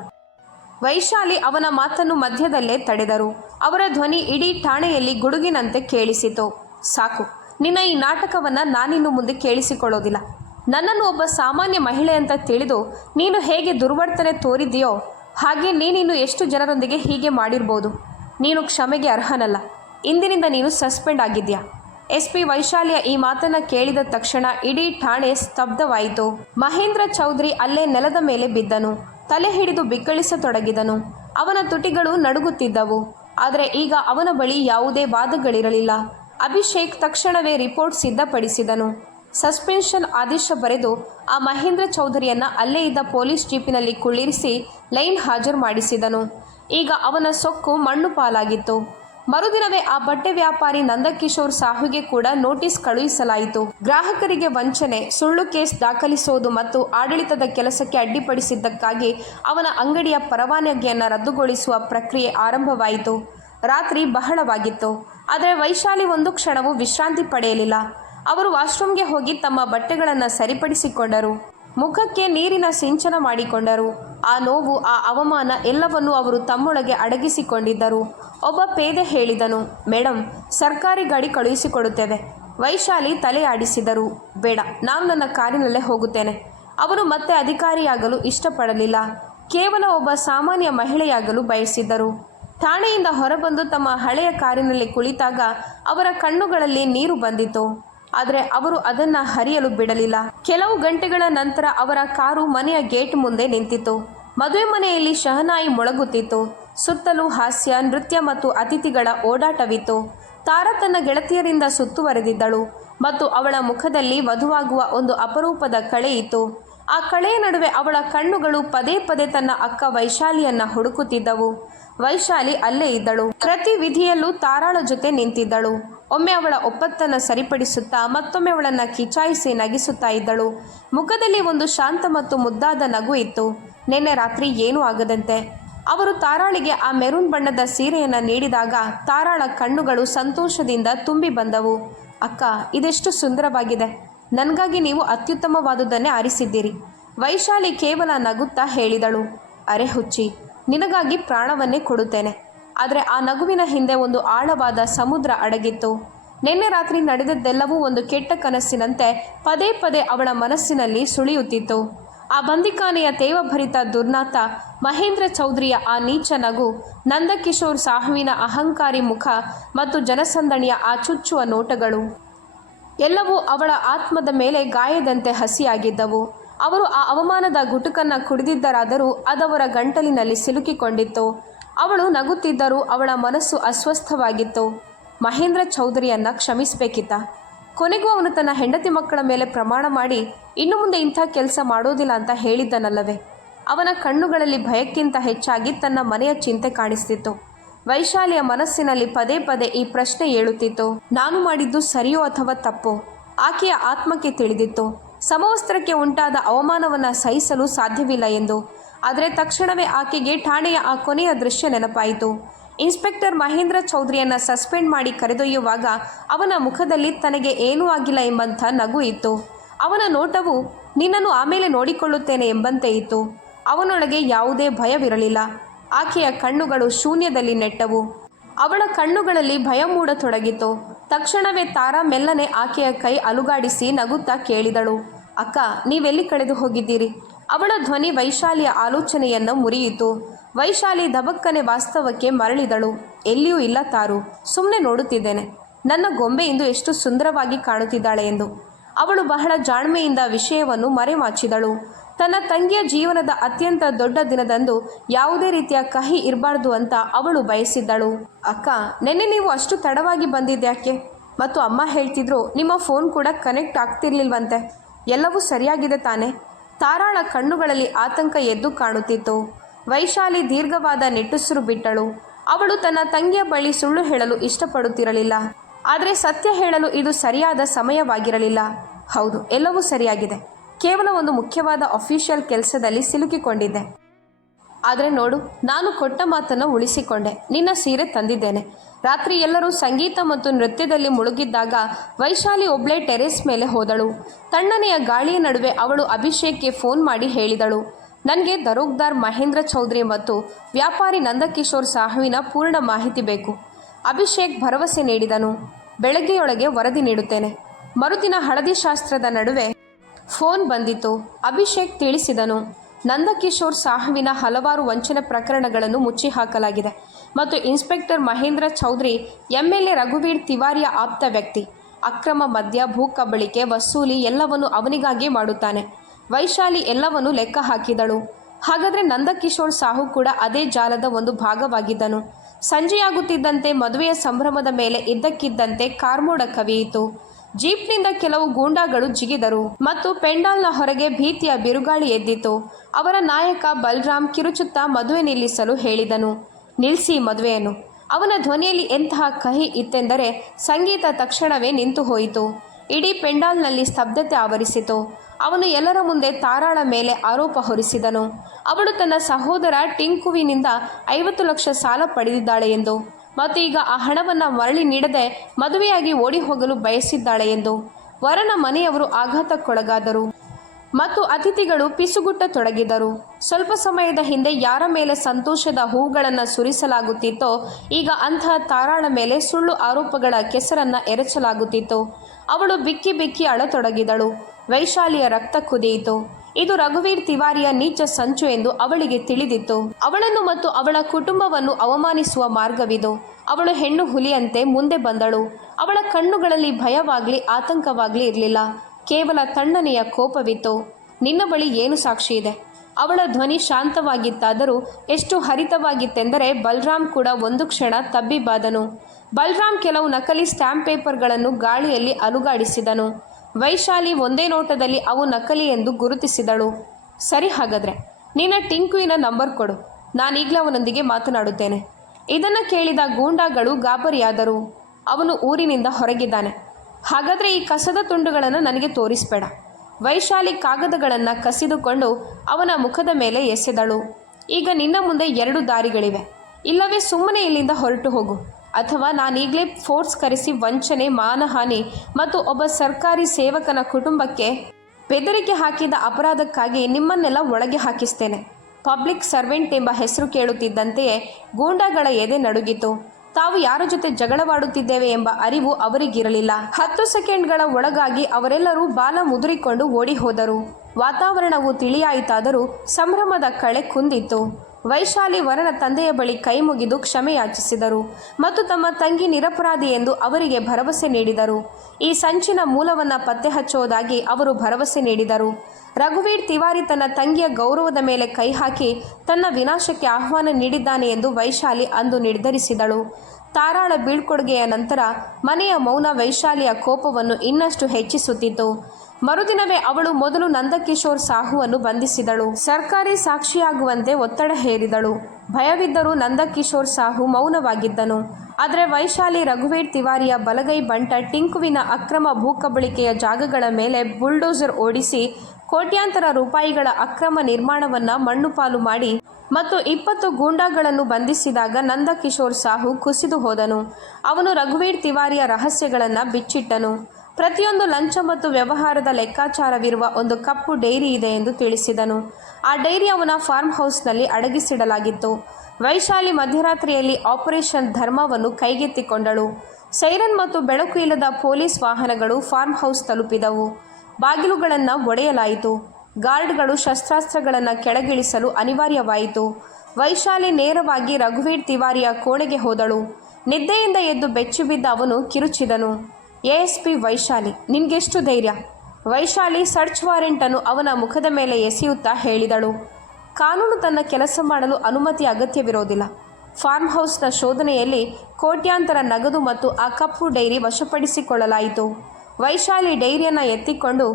ವೈಶಾಲಿ ಅವನ ಮಾತನ್ನು ಮಧ್ಯದಲ್ಲೇ ತಡೆದರು. ಅವರ ಧ್ವನಿ ಇಡೀ ಠಾಣೆಯಲ್ಲಿ ಗುಡುಗಿನಂತೆ ಕೇಳಿಸಿತು. ಸಾಕು, ನಿನ್ನ ಈ ನಾಟಕವನ್ನು ನಾನಿನ್ನು ಮುಂದೆ ಕೇಳಿಸಿಕೊಳ್ಳೋದಿಲ್ಲ. ನನ್ನನ್ನು ಒಬ್ಬ ಸಾಮಾನ್ಯ ಮಹಿಳೆ ಅಂತ ತಿಳಿದು ನೀನು ಹೇಗೆ ದುರ್ವರ್ತನೆ ತೋರಿದೆಯೋ ಹಾಗೆ ನೀನಿನ್ನು ಎಷ್ಟು ಜನರೊಂದಿಗೆ ಹೀಗೆ ಮಾಡಿರ್ಬೋದು. ನೀನು ಕ್ಷಮೆಗೆ ಅರ್ಹನಲ್ಲ. ಇಂದಿನಿಂದ ನೀನು ಸಸ್ಪೆಂಡ್ ಆಗಿದ್ಯಾ. SP ವೈಶಾಲಿಯ ಈ ಮಾತನ್ನು ಕೇಳಿದ ತಕ್ಷಣ ಇಡೀ ಠಾಣೆ ಸ್ತಬ್ಧವಾಯಿತು. ಮಹೇಂದ್ರ ಚೌಧರಿ ಅಲ್ಲೇ ನೆಲದ ಮೇಲೆ ಬಿದ್ದನು. ತಲೆ ಹಿಡಿದು ಬಿಕ್ಕಳಿಸತೊಡಗಿದನು. ಅವನ ತುಟಿಗಳು ನಡುಗುತ್ತಿದ್ದವು. ಆದರೆ ಈಗ ಅವನ ಬಳಿ ಯಾವುದೇ ವಾದಗಳಿರಲಿಲ್ಲ. ಅಭಿಷೇಕ್ ತಕ್ಷಣವೇ ರಿಪೋರ್ಟ್ ಸಿದ್ಧಪಡಿಸಿದನು. ಸಸ್ಪೆನ್ಷನ್ ಆದೇಶ ಬರೆದು ಆ ಮಹೇಂದ್ರ ಚೌಧರಿಯನ್ನ ಅಲ್ಲೇ ಇದ್ದ ಪೊಲೀಸ್ ಜೀಪಿನಲ್ಲಿ ಕುಳ್ಳಿರಿಸಿ ಲೈನ್ ಹಾಜರು ಮಾಡಿಸಿದನು. ಈಗ ಅವನ ಸೊಕ್ಕು ಮಣ್ಣು ಪಾಲಾಗಿತ್ತು. ಮರುದಿನವೇ ಆ ಬಟ್ಟೆ ವ್ಯಾಪಾರಿ ನಂದಕಿಶೋರ್ ಸಾಹುಗೆ ಕೂಡ ನೋಟಿಸ್ ಕಳುಹಿಸಲಾಯಿತು. ಗ್ರಾಹಕರಿಗೆ ವಂಚನೆ, ಸುಳ್ಳು ಕೇಸ್ ದಾಖಲಿಸುವುದು ಮತ್ತು ಆಡಳಿತದ ಕೆಲಸಕ್ಕೆ ಅಡ್ಡಿಪಡಿಸಿದ್ದಕ್ಕಾಗಿ ಅವನ ಅಂಗಡಿಯ ಪರವಾನಗಿಯನ್ನು ರದ್ದುಗೊಳಿಸುವ ಪ್ರಕ್ರಿಯೆ ಆರಂಭವಾಯಿತು. ರಾತ್ರಿ ಬಹಳವಾಗಿತ್ತು. ಆದರೆ ವೈಶಾಲಿ ಒಂದು ಕ್ಷಣವೂ ವಿಶ್ರಾಂತಿ ಪಡೆಯಲಿಲ್ಲ. ಅವರು ವಾಶ್ರೂಮ್ಗೆ ಹೋಗಿ ತಮ್ಮ ಬಟ್ಟೆಗಳನ್ನು ಸರಿಪಡಿಸಿಕೊಂಡರು. ಮುಖಕ್ಕೆ ನೀರಿನ ಸಿಂಚನ ಮಾಡಿಕೊಂಡರು. ಆ ನೋವು, ಆ ಅವಮಾನ ಎಲ್ಲವನ್ನೂ ಅವರು ತಮ್ಮೊಳಗೆ ಅಡಗಿಸಿಕೊಂಡಿದ್ದರು. ಒಬ್ಬ ಪೇದೆ ಹೇಳಿದನು, ಮೇಡಮ್, ಸರ್ಕಾರಿ ಗಾಡಿ ಕಳುಹಿಸಿಕೊಡುತ್ತೇವೆ. ವೈಶಾಲಿ ತಲೆ ಆಡಿಸಿದರು. ಬೇಡ, ನಾನು ನನ್ನ ಕಾರಿನಲ್ಲೇ ಹೋಗುತ್ತೇನೆ. ಅವರು ಮತ್ತೆ ಅಧಿಕಾರಿಯಾಗಲು ಇಷ್ಟಪಡಲಿಲ್ಲ. ಕೇವಲ ಒಬ್ಬ ಸಾಮಾನ್ಯ ಮಹಿಳೆಯಾಗಲು ಬಯಸಿದ್ದರು. ಠಾಣೆಯಿಂದ ಹೊರಬಂದು ತಮ್ಮ ಹಳೆಯ ಕಾರಿನಲ್ಲಿ ಕುಳಿತಾಗ ಅವರ ಕಣ್ಣುಗಳಲ್ಲಿ ನೀರು ಬಂದಿತು. ಆದರೆ ಅವರು ಅದನ್ನು ಹರಿಯಲು ಬಿಡಲಿಲ್ಲ. ಕೆಲವು ಗಂಟೆಗಳ ನಂತರ ಅವರ ಕಾರು ಮನೆಯ ಗೇಟ್ ಮುಂದೆ ನಿಂತಿತು. ಮದುವೆ ಮನೆಯಲ್ಲಿ ಶಹನಾಯಿ ಮೊಳಗುತ್ತಿತ್ತು. ಸುತ್ತಲೂ ಹಾಸ್ಯ, ನೃತ್ಯ ಮತ್ತು ಅತಿಥಿಗಳ ಓಡಾಟವಿತ್ತು. ತಾರಾ ತನ್ನ ಗೆಳತಿಯರಿಂದ ಸುತ್ತುವರೆದಿದ್ದಳು ಮತ್ತು ಅವಳ ಮುಖದಲ್ಲಿ ವಧುವಾಗುವ ಒಂದು ಅಪರೂಪದ ಕಳೆ ಇತ್ತು. ಆ ಕಳೆಯ ನಡುವೆ ಅವಳ ಕಣ್ಣುಗಳು ಪದೇ ಪದೇ ತನ್ನ ಅಕ್ಕ ವೈಶಾಲಿಯನ್ನ ಹುಡುಕುತ್ತಿದ್ದವು. ವೈಶಾಲಿ ಅಲ್ಲೇ ಇದ್ದಳು. ಪ್ರತಿ ವಿಧಿಯಲ್ಲೂ ತಾರಾಳ ಜೊತೆ ನಿಂತಿದ್ದಳು. ಒಮ್ಮೆ ಅವಳ ಒಪ್ಪತ್ತನ್ನು ಸರಿಪಡಿಸುತ್ತಾ ಮತ್ತೊಮ್ಮೆ ಅವಳನ್ನು ಕಿಚಾಯಿಸಿ ನಗಿಸುತ್ತಾ ಇದ್ದಳು. ಮುಖದಲ್ಲಿ ಒಂದು ಶಾಂತ ಮತ್ತು ಮುದ್ದಾದ ನಗು ಇತ್ತು. ನಿನ್ನೆ ರಾತ್ರಿ ಏನೂ ಆಗದಂತೆ. ಅವರು ತಾರಾಳಿಗೆ ಆ ಮೆರೂನ್ ಬಣ್ಣದ ಸೀರೆಯನ್ನು ನೀಡಿದಾಗ ತಾರಾಳ ಕಣ್ಣುಗಳು ಸಂತೋಷದಿಂದ ತುಂಬಿ ಬಂದವು. ಅಕ್ಕ, ಇದೆಷ್ಟು ಸುಂದರವಾಗಿದೆ. ನನಗಾಗಿ ನೀವು ಅತ್ಯುತ್ತಮವಾದುದನ್ನೇ ಆರಿಸಿದ್ದೀರಿ. ವೈಶಾಲಿ ಕೇವಲ ನಗುತ್ತಾ ಹೇಳಿದಳು. ಅರೆ ಹುಚ್ಚಿ, ನಿನಗಾಗಿ ಪ್ರಾಣವನ್ನೇ ಕೊಡುತ್ತೇನೆ. ಆದರೆ ಆ ನಗುವಿನ ಹಿಂದೆ ಒಂದು ಆಳವಾದ ಸಮುದ್ರ ಅಡಗಿತ್ತು. ನಿನ್ನೆ ರಾತ್ರಿ ನಡೆದದ್ದೆಲ್ಲವೂ ಒಂದು ಕೆಟ್ಟ ಕನಸಿನಂತೆ ಪದೇ ಪದೇ ಅವಳ ಮನಸ್ಸಿನಲ್ಲಿ ಸುಳಿಯುತ್ತಿತ್ತು. ಆ ಬಂದಿಖಾನೆಯ ತೇವಭರಿತ ದುರ್ನಾತ, ಮಹೇಂದ್ರ ಚೌಧರಿಯ ಆ ನೀಚ ನಗು, ನಂದಕಿಶೋರ್ ಸಾಹುವಿನ ಅಹಂಕಾರಿ ಮುಖ ಮತ್ತು ಜನಸಂದಣಿಯ ಆ ಚುಚ್ಚುವ ನೋಟಗಳು ಎಲ್ಲವೂ ಅವಳ ಆತ್ಮದ ಮೇಲೆ ಗಾಯದಂತೆ ಹಸಿಯಾಗಿದ್ದವು. ಅವರು ಆ ಅವಮಾನದ ಗುಟುಕನ್ನು ಕುಡಿದಿದ್ದರಾದರೂ ಅದವರ ಗಂಟಲಿನಲ್ಲಿ ಸಿಲುಕಿಕೊಂಡಿತ್ತು. ಅವಳು ನಗುತ್ತಿದ್ದರೂ ಅವಳ ಮನಸ್ಸು ಅಸ್ವಸ್ಥವಾಗಿತ್ತು. ಮಹೇಂದ್ರ ಚೌಧರಿಯನ್ನ ಕ್ಷಮಿಸಬೇಕಿತ್ತ. ಕೊನೆಗೂ ಅವನು ತನ್ನ ಹೆಂಡತಿ ಮಕ್ಕಳ ಮೇಲೆ ಪ್ರಮಾಣ ಮಾಡಿ ಇನ್ನು ಮುಂದೆ ಇಂಥ ಕೆಲಸ ಮಾಡೋದಿಲ್ಲ ಅಂತ ಹೇಳಿದ್ದನಲ್ಲವೇ. ಅವನ ಕಣ್ಣುಗಳಲ್ಲಿ ಭಯಕ್ಕಿಂತ ಹೆಚ್ಚಾಗಿ ತನ್ನ ಮನೆಯ ಚಿಂತೆ ಕಾಣಿಸ್ತಿತ್ತು. ವೈಶಾಲಿಯ ಮನಸ್ಸಿನಲ್ಲಿ ಪದೇ ಪದೇ ಈ ಪ್ರಶ್ನೆ ಏಳುತ್ತಿತ್ತು. ನಾನು ಮಾಡಿದ್ದು ಸರಿಯೋ ಅಥವಾ ತಪ್ಪೋ? ಆಕೆಯ ಆತ್ಮಕ್ಕೆ ತಿಳಿದಿತ್ತು ಸಮವಸ್ತ್ರಕ್ಕೆ ಉಂಟಾದ ಅವಮಾನವನ್ನು ಸಹಿಸಲು ಸಾಧ್ಯವಿಲ್ಲ ಎಂದು. ಆದರೆ ತಕ್ಷಣವೇ ಆಕೆಗೆ ಠಾಣೆಯ ಆ ಕೊನೆಯ ದೃಶ್ಯ ನೆನಪಾಯಿತು. ಇನ್ಸ್ಪೆಕ್ಟರ್ ಮಹೇಂದ್ರ ಚೌಧರಿಯನ್ನ ಸಸ್ಪೆಂಡ್ ಮಾಡಿ ಕರೆದೊಯ್ಯುವಾಗ ಅವನ ಮುಖದಲ್ಲಿ ತನಗೆ ಏನೂ ಆಗಿಲ್ಲ ಎಂಬಂಥ ನಗು ಇತ್ತು. ಅವನ ನೋಟವು ನಿನ್ನನ್ನು ಆಮೇಲೆ ನೋಡಿಕೊಳ್ಳುತ್ತೇನೆ ಎಂಬಂತೆ ಇತ್ತು. ಅವನೊಳಗೆ ಯಾವುದೇ ಭಯವಿರಲಿಲ್ಲ. ಆಕೆಯ ಕಣ್ಣುಗಳು ಶೂನ್ಯದಲ್ಲಿ ನೆಟ್ಟವು. ಅವಳ ಕಣ್ಣುಗಳಲ್ಲಿ ಭಯ ಮೂಡತೊಡಗಿತು. ತಕ್ಷಣವೇ ತಾರಾ ಮೆಲ್ಲನೆ ಆಕೆಯ ಕೈ ಅಲುಗಾಡಿಸಿ ನಗುತ್ತಾ ಕೇಳಿದಳು, ಅಕ್ಕ, ನೀವೆಲ್ಲಿ ಕಳೆದು ಹೋಗಿದ್ದೀರಿ? ಅವಳ ಧ್ವನಿ ವೈಶಾಲಿಯ ಆಲೋಚನೆಯನ್ನು ಮುರಿಯಿತು. ವೈಶಾಲಿ ದಬಕ್ಕನೆ ವಾಸ್ತವಕ್ಕೆ ಮರಳಿದಳು. ಎಲ್ಲಿಯೂ ಇಲ್ಲ ತಾರು, ಸುಮ್ಮನೆ ನೋಡುತ್ತಿದ್ದೇನೆ. ನನ್ನ ಗೊಂಬೆ ಇಂದು ಎಷ್ಟು ಸುಂದರವಾಗಿ ಕಾಣುತ್ತಿದ್ದಾಳೆ ಎಂದು. ಅವಳು ಬಹಳ ಜಾಣ್ಮೆಯಿಂದ ವಿಷಯವನ್ನು ಮರೆಮಾಚಿದಳು. ತನ್ನ ತಂಗಿಯ ಜೀವನದ ಅತ್ಯಂತ ದೊಡ್ಡ ದಿನದಂದು ಯಾವುದೇ ರೀತಿಯ ಕಹಿ ಇರಬಾರ್ದು ಅಂತ ಅವಳು ಬಯಸಿದ್ದಳು. ಅಕ್ಕ, ನೆನ್ನೆ ನೀವು ಅಷ್ಟು ತಡವಾಗಿ ಬಂದಿದ್ದ್ಯಾಕೆ? ಮತ್ತು ಅಮ್ಮ ಹೇಳ್ತಿದ್ರು ನಿಮ್ಮ ಫೋನ್ ಕೂಡ ಕನೆಕ್ಟ್ ಆಗ್ತಿರ್ಲಿಲ್ವಂತೆ. ಎಲ್ಲವೂ ಸರಿಯಾಗಿದೆ ತಾನೆ? ತಾರಾಳ ಕಣ್ಣುಗಳಲ್ಲಿ ಆತಂಕ ಎದ್ದು ಕಾಣುತ್ತಿತ್ತು. ವೈಶಾಲಿ ದೀರ್ಘವಾದ ನಿಟ್ಟುಸಿರು ಬಿಟ್ಟಳು. ಅವಳು ತನ್ನ ತಂಗಿಯ ಬಳಿ ಸುಳ್ಳು ಹೇಳಲು ಇಷ್ಟಪಡುತ್ತಿರಲಿಲ್ಲ. ಆದರೆ ಸತ್ಯ ಹೇಳಲು ಇದು ಸರಿಯಾದ ಸಮಯವಾಗಿರಲಿಲ್ಲ. ಹೌದು, ಎಲ್ಲವೂ ಸರಿಯಾಗಿದೆ. ಕೇವಲ ಒಂದು ಮುಖ್ಯವಾದ ಅಫಿಷಿಯಲ್ ಕೆಲಸದಲ್ಲಿ ಸಿಲುಕಿಕೊಂಡಿದ್ದೆ. ಆದರೆ ನೋಡು, ನಾನು ಕೊಟ್ಟ ಮಾತನ್ನು ಉಳಿಸಿಕೊಂಡೆ. ನಿನ್ನ ಸೀರೆ ತಂದಿದ್ದೇನೆ. ರಾತ್ರಿ ಎಲ್ಲರೂ ಸಂಗೀತ ಮತ್ತು ನೃತ್ಯದಲ್ಲಿ ಮುಳುಗಿದ್ದಾಗ ವೈಶಾಲಿ ಒಬ್ಳೆ ಟೆರೇಸ್ ಮೇಲೆ ಹೋದಳು. ತಣ್ಣನೆಯ ಗಾಳಿಯ ನಡುವೆ ಅವಳು ಅಭಿಷೇಕ್ಗೆ ಫೋನ್ ಮಾಡಿ ಹೇಳಿದಳು, ನನಗೆ ದರೋಗ್ದಾರ್ ಮಹೇಂದ್ರ ಚೌಧರಿ ಮತ್ತು ವ್ಯಾಪಾರಿ ನಂದಕಿಶೋರ್ ಸಾಹುವಿನ ಪೂರ್ಣ ಮಾಹಿತಿ ಬೇಕು. ಅಭಿಷೇಕ್ ಭರವಸೆ ನೀಡಿದನು. ಬೆಳಗ್ಗೆಯೊಳಗೆ ವರದಿ ನೀಡುತ್ತೇನೆ. ಮರುದಿನ ಹಳದಿ ಶಾಸ್ತ್ರದ ನಡುವೆ ಫೋನ್ ಬಂದಿತು. ಅಭಿಷೇಕ್ ತಿಳಿಸಿದನು, ನಂದಕಿಶೋರ್ ಸಾಹುವಿನ ಹಲವಾರು ವಂಚನೆ ಪ್ರಕರಣಗಳನ್ನು ಮುಚ್ಚಿ ಹಾಕಲಾಗಿದೆ ಮತ್ತು ಇನ್ಸ್ಪೆಕ್ಟರ್ ಮಹೇಂದ್ರ ಚೌಧರಿ MLA ರಘುವೀರ್ ತಿವಾರಿಯ ಆಪ್ತ ವ್ಯಕ್ತಿ. ಅಕ್ರಮ ಮದ್ಯ, ಭೂಕಬಳಿಕೆ, ವಸೂಲಿ ಎಲ್ಲವನ್ನು ಅವನಿಗಾಗಿ ಮಾಡುತ್ತಾನೆ. ವೈಶಾಲಿ ಎಲ್ಲವನ್ನೂ ಲೆಕ್ಕ ಹಾಕಿದಳು. ಹಾಗಾದರೆ ನಂದಕಿಶೋರ್ ಸಾಹು ಕೂಡ ಅದೇ ಜಾಲದ ಒಂದು ಭಾಗವಾಗಿದ್ದನು. ಸಂಜೆಯಾಗುತ್ತಿದ್ದಂತೆ ಮದುವೆಯ ಸಂಭ್ರಮದ ಮೇಲೆ ಇದ್ದಕ್ಕಿದ್ದಂತೆ ಕಾರ್ಮೋಡ ಕವಿಯಿತು. ಜೀಪ್ನಿಂದ ಕೆಲವು ಗೂಂಡಾಗಳು ಜಿಗಿದರು ಮತ್ತು ಪೆಂಡಾಲ್ನ ಹೊರಗೆ ಭೀತಿಯ ಬಿರುಗಾಳಿ ಎದ್ದಿತು. ಅವರ ನಾಯಕ ಬಲರಾಮ್ ಕಿರುಚುತ್ತಾ ಮದುವೆ ನಿಲ್ಲಿಸಲು ಹೇಳಿದನು. ನಿಲ್ಲಿಸಿ ಮದುವೆಯನ್ನು. ಅವನ ಧ್ವನಿಯಲ್ಲಿ ಎಂತಹ ಕಹಿ ಇತ್ತೆಂದರೆ ಸಂಗೀತ ತಕ್ಷಣವೇ ನಿಂತು ಹೋಯಿತು. ಇಡೀ ಪೆಂಡಾಲ್ನಲ್ಲಿ ಸ್ತಬ್ಧತೆ ಆವರಿಸಿತು. ಅವನು ಎಲ್ಲರ ಮುಂದೆ ತಾರಾಳ ಮೇಲೆ ಆರೋಪ ಹೊರಿಸಿದನು. ಅವಳು ತನ್ನ ಸಹೋದರ ಟಿಂಕುವಿನಿಂದ 50 ಲಕ್ಷ ಸಾಲ ಪಡೆದಿದ್ದಾಳೆ ಎಂದು ಮತ್ತು ಈಗ ಆ ಹಣವನ್ನು ಮರಳಿ ನೀಡದೆ ಮದುವೆಯಾಗಿ ಓಡಿ ಹೋಗಲು ಬಯಸಿದ್ದಾಳೆ ಎಂದು. ವರನ ಮನೆಯವರು ಆಘಾತಕ್ಕೊಳಗಾದರು ಮತ್ತು ಅತಿಥಿಗಳು ಪಿಸುಗುಟ್ಟತೊಡಗಿದರು. ಸ್ವಲ್ಪ ಸಮಯದ ಹಿಂದೆ ಯಾರ ಮೇಲೆ ಸಂತೋಷದ ಹೂಗಳನ್ನು ಸುರಿಸಲಾಗುತ್ತಿತ್ತೋ ಈಗ ಅಂತಹ ತಾರಾಳ ಮೇಲೆ ಸುಳ್ಳು ಆರೋಪಗಳ ಕೆಸರನ್ನು ಎರಚಲಾಗುತ್ತಿತ್ತು. ಅವಳು ಬಿಕ್ಕಿ ಬಿಕ್ಕಿ ಅಳತೊಡಗಿದಳು. ವೈಶಾಲಿಯ ರಕ್ತ ಕುದಿಯಿತು. ಇದು ರಘುವೀರ್ ತಿವಾರಿಯ ನೀಚ ಸಂಚು ಎಂದು ಅವಳಿಗೆ ತಿಳಿದಿತ್ತು. ಅವಳನ್ನು ಮತ್ತು ಅವಳ ಕುಟುಂಬವನ್ನು ಅವಮಾನಿಸುವ ಮಾರ್ಗವಿದು. ಅವಳು ಹೆಣ್ಣು ಹುಲಿಯಂತೆ ಮುಂದೆ ಬಂದಳು. ಅವಳ ಕಣ್ಣುಗಳಲ್ಲಿ ಭಯವಾಗಲಿ ಆತಂಕವಾಗಲಿ ಇರಲಿಲ್ಲ, ಕೇವಲ ತಣ್ಣನೆಯ ಕೋಪವಿತ್ತು. ನಿನ್ನ ಬಳಿ ಏನು ಸಾಕ್ಷಿ ಇದೆ? ಅವಳ ಧ್ವನಿ ಶಾಂತವಾಗಿತ್ತಾದರೂ ಎಷ್ಟು ಹರಿತವಾಗಿತ್ತೆಂದರೆ ಬಲರಾಮ್ ಕೂಡ ಒಂದು ಕ್ಷಣ ತಬ್ಬಿಬಾದನು. ಬಲರಾಮ್ ಕೆಲವು ನಕಲಿ ಸ್ಟ್ಯಾಂಪ್ ಪೇಪರ್ಗಳನ್ನು ಗಾಳಿಯಲ್ಲಿ ಅಲುಗಾಡಿಸಿದನು. ವೈಶಾಲಿ ಒಂದೇ ನೋಟದಲ್ಲಿ ಅವು ನಕಲಿ ಎಂದು ಗುರುತಿಸಿದಳು. ಸರಿ, ಹಾಗಾದರೆ ನಿನ್ನ ಟಿಂಕುವಿನ ನಂಬರ್ ಕೊಡು, ನಾನೀಗಲೇ ಅವನೊಂದಿಗೆ ಮಾತನಾಡುತ್ತೇನೆ. ಇದನ್ನು ಕೇಳಿದ ಗೂಂಡಾಗಳು ಗಾಬರಿಯಾದರು. ಅವನು ಊರಿನಿಂದ ಹೊರಗಿದ್ದಾನೆ. ಹಾಗಾದರೆ ಈ ಕಸದ ತುಂಡುಗಳನ್ನು ನನಗೆ ತೋರಿಸಬೇಡ. ವೈಶಾಲಿ ಕಾಗದಗಳನ್ನು ಕಸಿದುಕೊಂಡು ಅವನ ಮುಖದ ಮೇಲೆ ಎಸೆದಳು. ಈಗ ನಿನ್ನ ಮುಂದೆ 2 ದಾರಿಗಳಿವೆ. ಇಲ್ಲವೇ ಸುಮ್ಮನೆ ಇಲ್ಲಿಂದ ಹೊರಟು ಹೋಗು, ಅಥವಾ ನಾನೀಗಲೇ ಫೋರ್ಸ್ ಕರೆಸಿ ವಂಚನೆ, ಮಾನಹಾನಿ ಮತ್ತು ಒಬ್ಬ ಸರ್ಕಾರಿ ಸೇವಕನ ಕುಟುಂಬಕ್ಕೆ ಬೆದರಿಕೆ ಹಾಕಿದ ಅಪರಾಧಕ್ಕಾಗಿ ನಿಮ್ಮನ್ನೆಲ್ಲ ಒಳಗೆ ಹಾಕಿಸ್ತೇನೆ. ಪಬ್ಲಿಕ್ ಸರ್ವೆಂಟ್ ಎಂಬ ಹೆಸರು ಕೇಳುತ್ತಿದ್ದಂತೆಯೇ ಗೂಂಡಾಗಳ ಎದೆ ನಡುಗಿತು. ತಾವು ಯಾರ ಜೊತೆ ಜಗಳವಾಡುತ್ತಿದ್ದೇವೆ ಎಂಬ ಅರಿವು ಅವರಿಗಿರಲಿಲ್ಲ. 10 ಸೆಕೆಂಡ್ಗಳ ಒಳಗಾಗಿ ಅವರೆಲ್ಲರೂ ಬಾಲ ಮುದುರಿಕೊಂಡು ಓಡಿ ಹೋದರು. ವಾತಾವರಣವು ತಿಳಿಯಾಯಿತಾದರೂ ಸಂಭ್ರಮದ ಕಳೆ ಕುಂದಿತ್ತು. ವೈಶಾಲಿ ವರನ ತಂದೆಯ ಬಳಿ ಕೈ ಮುಗಿದು ಕ್ಷಮೆ ಯಾಚಿಸಿದರು ಮತ್ತು ತಮ್ಮ ತಂಗಿ ನಿರಪರಾಧಿ ಎಂದು ಅವರಿಗೆ ಭರವಸೆ ನೀಡಿದರು. ಈ ಸಂಚಿನ ಮೂಲವನ್ನು ಪತ್ತೆ ಹಚ್ಚುವುದಾಗಿ ಅವರು ಭರವಸೆ ನೀಡಿದರು. ರಘುವೀರ್ ತಿವಾರಿ ತನ್ನ ತಂಗಿಯ ಗೌರವದ ಮೇಲೆ ಕೈ ಹಾಕಿ ತನ್ನ ವಿನಾಶಕ್ಕೆ ಆಹ್ವಾನ ನೀಡಿದ್ದಾನೆ ಎಂದು ವೈಶಾಲಿ ಅಂದು ನಿರ್ಧರಿಸಿದಳು. ತಾರಾಳ ಬೀಳ್ಕೊಡುಗೆಯ ನಂತರ ಮನೆಯ ಮೌನ ವೈಶಾಲಿಯ ಕೋಪವನ್ನು ಇನ್ನಷ್ಟು ಹೆಚ್ಚಿಸುತ್ತಿತ್ತು. ಮರುದಿನವೇ ಅವಳು ಮೊದಲು ನಂದಕಿಶೋರ್ ಸಾಹುವನ್ನು ಬಂಧಿಸಿದಳು. ಸರ್ಕಾರಿ ಸಾಕ್ಷಿಯಾಗುವಂತೆ ಒತ್ತಡ ಹೇರಿದಳು. ಭಯವಿದ್ದರೂ ನಂದಕಿಶೋರ್ ಸಾಹು ಮೌನವಾಗಿದ್ದನು. ಆದರೆ ವೈಶಾಲಿ ರಘುವೀರ್ ತಿವಾರಿಯ ಬಲಗೈ ಬಂಟ ಟಿಂಕುವಿನ ಅಕ್ರಮ ಭೂಕಬಳಿಕೆಯ ಜಾಗಗಳ ಮೇಲೆ ಬುಲ್ಡೋಸರ್ ಓಡಿಸಿ ಕೋಟ್ಯಾಂತರ ರೂಪಾಯಿಗಳ ಅಕ್ರಮ ನಿರ್ಮಾಣವನ್ನು ಮಣ್ಣುಪಾಲು ಮಾಡಿ ಮತ್ತು 20 ಗೂಂಡಾಗಳನ್ನು ಬಂಧಿಸಿದಾಗ ನಂದಕಿಶೋರ್ ಸಾಹು ಕುಸಿದು ಹೋದನು. ಅವನು ರಘುವೀರ್ ತಿವಾರಿಯ ರಹಸ್ಯಗಳನ್ನು ಬಿಚ್ಚಿಟ್ಟನು. ಪ್ರತಿಯೊಂದು ಲಂಚ ಮತ್ತು ವ್ಯವಹಾರದ ಲೆಕ್ಕಾಚಾರವಿರುವ ಒಂದು ಕಪ್ಪು ಡೈರಿ ಇದೆ ಎಂದು ತಿಳಿಸಿದನು. ಆ ಡೈರಿ ಅವನ ಫಾರ್ಮ್ ಹೌಸ್ನಲ್ಲಿ ಅಡಗಿಸಿಡಲಾಗಿತ್ತು. ವೈಶಾಲಿ ಮಧ್ಯರಾತ್ರಿಯಲ್ಲಿ ಆಪರೇಷನ್ ಧರ್ಮವನ್ನು ಕೈಗೆತ್ತಿಕೊಂಡಳು. ಸೈರನ್ ಮತ್ತು ಬೆಳಕು ಇಲ್ಲದ ಪೊಲೀಸ್ ವಾಹನಗಳು ಫಾರ್ಮ್ ಹೌಸ್ ತಲುಪಿದವು. ಬಾಗಿಲುಗಳನ್ನು ಒಡೆಯಲಾಯಿತು. ಗಾರ್ಡ್ಗಳು ಶಸ್ತ್ರಾಸ್ತ್ರಗಳನ್ನು ಕೆಳಗಿಳಿಸಲು ಅನಿವಾರ್ಯವಾಯಿತು. ವೈಶಾಲಿ ನೇರವಾಗಿ ರಘುವೀರ್ ತಿವಾರಿಯ ಕೋಣೆಗೆ ಹೋದಳು. ನಿದ್ದೆಯಿಂದ ಎದ್ದು ಬೆಚ್ಚಿಬಿದ್ದ ಅವನು ಕಿರುಚಿದನು. ASP ವೈಶಾಲಿ, ನಿನ್ಗೆಷ್ಟು ಧೈರ್ಯ? ವೈಶಾಲಿ ಸರ್ಚ್ ವಾರೆಂಟನ್ನು ಅವನ ಮುಖದ ಮೇಲೆ ಎಸೆಯುತ್ತಾ ಹೇಳಿದಳು. ಕಾನೂನು ತನ್ನ ಕೆಲಸ ಮಾಡಲು ಅನುಮತಿ ಅಗತ್ಯವಿರೋದಿಲ್ಲ. ಫಾರ್ಮ್ ಹೌಸ್ನ ಶೋಧನೆಯಲ್ಲಿ ಕೋಟ್ಯಾಂತರ ನಗದು ಮತ್ತು ಆ ಕಪ್ಪು ಡೈರಿ ವಶಪಡಿಸಿಕೊಳ್ಳಲಾಯಿತು. ವೈಶಾಲಿ ಡೈರಿಯನ್ನು ಎತ್ತಿಕೊಂಡು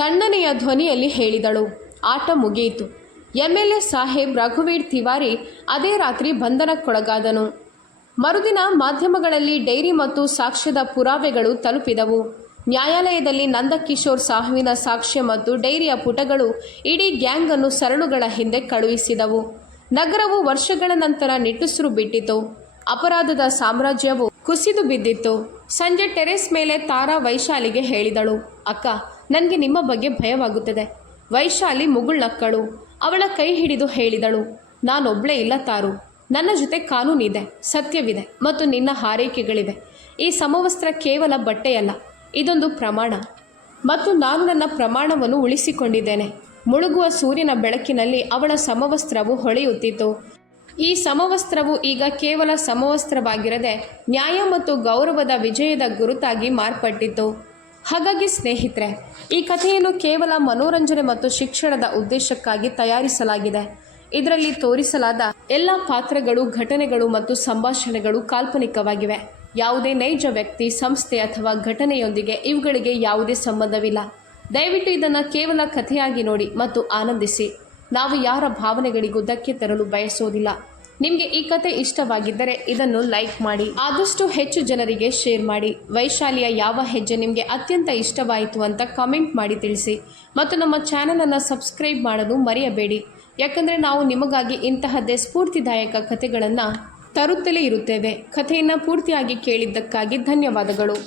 ತಣ್ಣನೆಯ ಧ್ವನಿಯಲ್ಲಿ ಹೇಳಿದಳು. ಆಟ ಮುಗಿಯಿತು. MLA ಸಾಹೇಬ್ ರಘುವೀರ್ ತಿವಾರಿ ಅದೇ ರಾತ್ರಿ ಬಂಧನಕ್ಕೊಳಗಾದನು. ಮರುದಿನ ಮಾಧ್ಯಮಗಳಲ್ಲಿ ಡೈರಿ ಮತ್ತು ಸಾಕ್ಷ್ಯದ ಪುರಾವೆಗಳು ತಲುಪಿದವು. ನ್ಯಾಯಾಲಯದಲ್ಲಿ ನಂದಕಿಶೋರ್ ಸಾಹುವಿನ ಸಾಕ್ಷ್ಯ ಮತ್ತು ಡೈರಿಯ ಪುಟಗಳು ಇಡೀ ಗ್ಯಾಂಗ್ ಅನ್ನು ಸರಳುಗಳ ಹಿಂದೆ ಕಳುಹಿಸಿದವು. ನಗರವು ವರ್ಷಗಳ ನಂತರ ನಿಟ್ಟುಸಿರು ಬಿಟ್ಟಿತು. ಅಪರಾಧದ ಸಾಮ್ರಾಜ್ಯವು ಕುಸಿದು ಬಿದ್ದಿತ್ತು. ಸಂಜೆ ಟೆರೆಸ್ ಮೇಲೆ ತಾರಾ ವೈಶಾಲಿಗೆ ಹೇಳಿದಳು, ಅಕ್ಕ, ನನಗೆ ನಿಮ್ಮ ಬಗ್ಗೆ ಭಯವಾಗುತ್ತದೆ. ವೈಶಾಲಿ ಮುಗುಳ್ನಕ್ಕಳು. ಅವಳ ಕೈ ಹಿಡಿದು ಹೇಳಿದಳು, ನಾನೊಬ್ಳೇ ಇಲ್ಲ ತಾರು, ನನ್ನ ಜೊತೆ ಕಾನೂನಿದೆ, ಸತ್ಯವಿದೆ ಮತ್ತು ನಿನ್ನ ಹಾರೈಕೆಗಳಿವೆ. ಈ ಸಮವಸ್ತ್ರ ಕೇವಲ ಬಟ್ಟೆಯಲ್ಲ, ಇದೊಂದು ಪ್ರಮಾಣ. ಮತ್ತು ನಾನು ನನ್ನ ಪ್ರಮಾಣವನ್ನು ಉಳಿಸಿಕೊಂಡಿದ್ದೇನೆ. ಮುಳುಗುವ ಸೂರ್ಯನ ಬೆಳಕಿನಲ್ಲಿ ಅವಳ ಸಮವಸ್ತ್ರವು ಹೊಳೆಯುತ್ತಿತ್ತು. ಈ ಸಮವಸ್ತ್ರವು ಈಗ ಕೇವಲ ಸಮವಸ್ತ್ರವಾಗಿರದೆ ನ್ಯಾಯ ಮತ್ತು ಗೌರವದ ವಿಜಯದ ಗುರುತಾಗಿ ಮಾರ್ಪಟ್ಟಿತ್ತು. ಹಾಗಾಗಿ ಸ್ನೇಹಿತರೆ, ಈ ಕಥೆಯನ್ನು ಕೇವಲ ಮನೋರಂಜನೆ ಮತ್ತು ಶಿಕ್ಷಣದ ಉದ್ದೇಶಕ್ಕಾಗಿ ತಯಾರಿಸಲಾಗಿದೆ. ಇದರಲ್ಲಿ ತೋರಿಸಲಾದ ಎಲ್ಲ ಪಾತ್ರಗಳು, ಘಟನೆಗಳು ಮತ್ತು ಸಂಭಾಷಣೆಗಳು ಕಾಲ್ಪನಿಕವಾಗಿವೆ. ಯಾವುದೇ ನೈಜ ವ್ಯಕ್ತಿ, ಸಂಸ್ಥೆ ಅಥವಾ ಘಟನೆಯೊಂದಿಗೆ ಇವುಗಳಿಗೆ ಯಾವುದೇ ಸಂಬಂಧವಿಲ್ಲ. ದಯವಿಟ್ಟು ಇದನ್ನು ಕೇವಲ ಕಥೆಯಾಗಿ ನೋಡಿ ಮತ್ತು ಆನಂದಿಸಿ. ನಾವು ಯಾರ ಭಾವನೆಗಳಿಗೂ ಧಕ್ಕೆ ತರಲು ಬಯಸೋದಿಲ್ಲ. ನಿಮಗೆ ಈ ಕತೆ ಇಷ್ಟವಾಗಿದ್ದರೆ ಇದನ್ನು ಲೈಕ್ ಮಾಡಿ, ಆದಷ್ಟು ಹೆಚ್ಚು ಜನರಿಗೆ ಶೇರ್ ಮಾಡಿ. ವೈಶಾಲಿಯ ಯಾವ ಹೆಜ್ಜೆ ನಿಮಗೆ ಅತ್ಯಂತ ಇಷ್ಟವಾಯಿತು ಅಂತ ಕಾಮೆಂಟ್ ಮಾಡಿ ತಿಳಿಸಿ. ಮತ್ತು ನಮ್ಮ ಚಾನಲನ್ನು ಸಬ್ಸ್ಕ್ರೈಬ್ ಮಾಡಲು ಮರೆಯಬೇಡಿ, ಯಾಕಂದರೆ ನಾವು ನಿಮಗಾಗಿ ಇಂತಹದ್ದೇ ಸ್ಫೂರ್ತಿದಾಯಕ ಕಥೆಗಳನ್ನು ತರುತ್ತಲೇ ಇರುತ್ತೇವೆ. ಕಥೆಯನ್ನು ಪೂರ್ತಿಯಾಗಿ ಕೇಳಿದ್ದಕ್ಕಾಗಿ ಧನ್ಯವಾದಗಳು.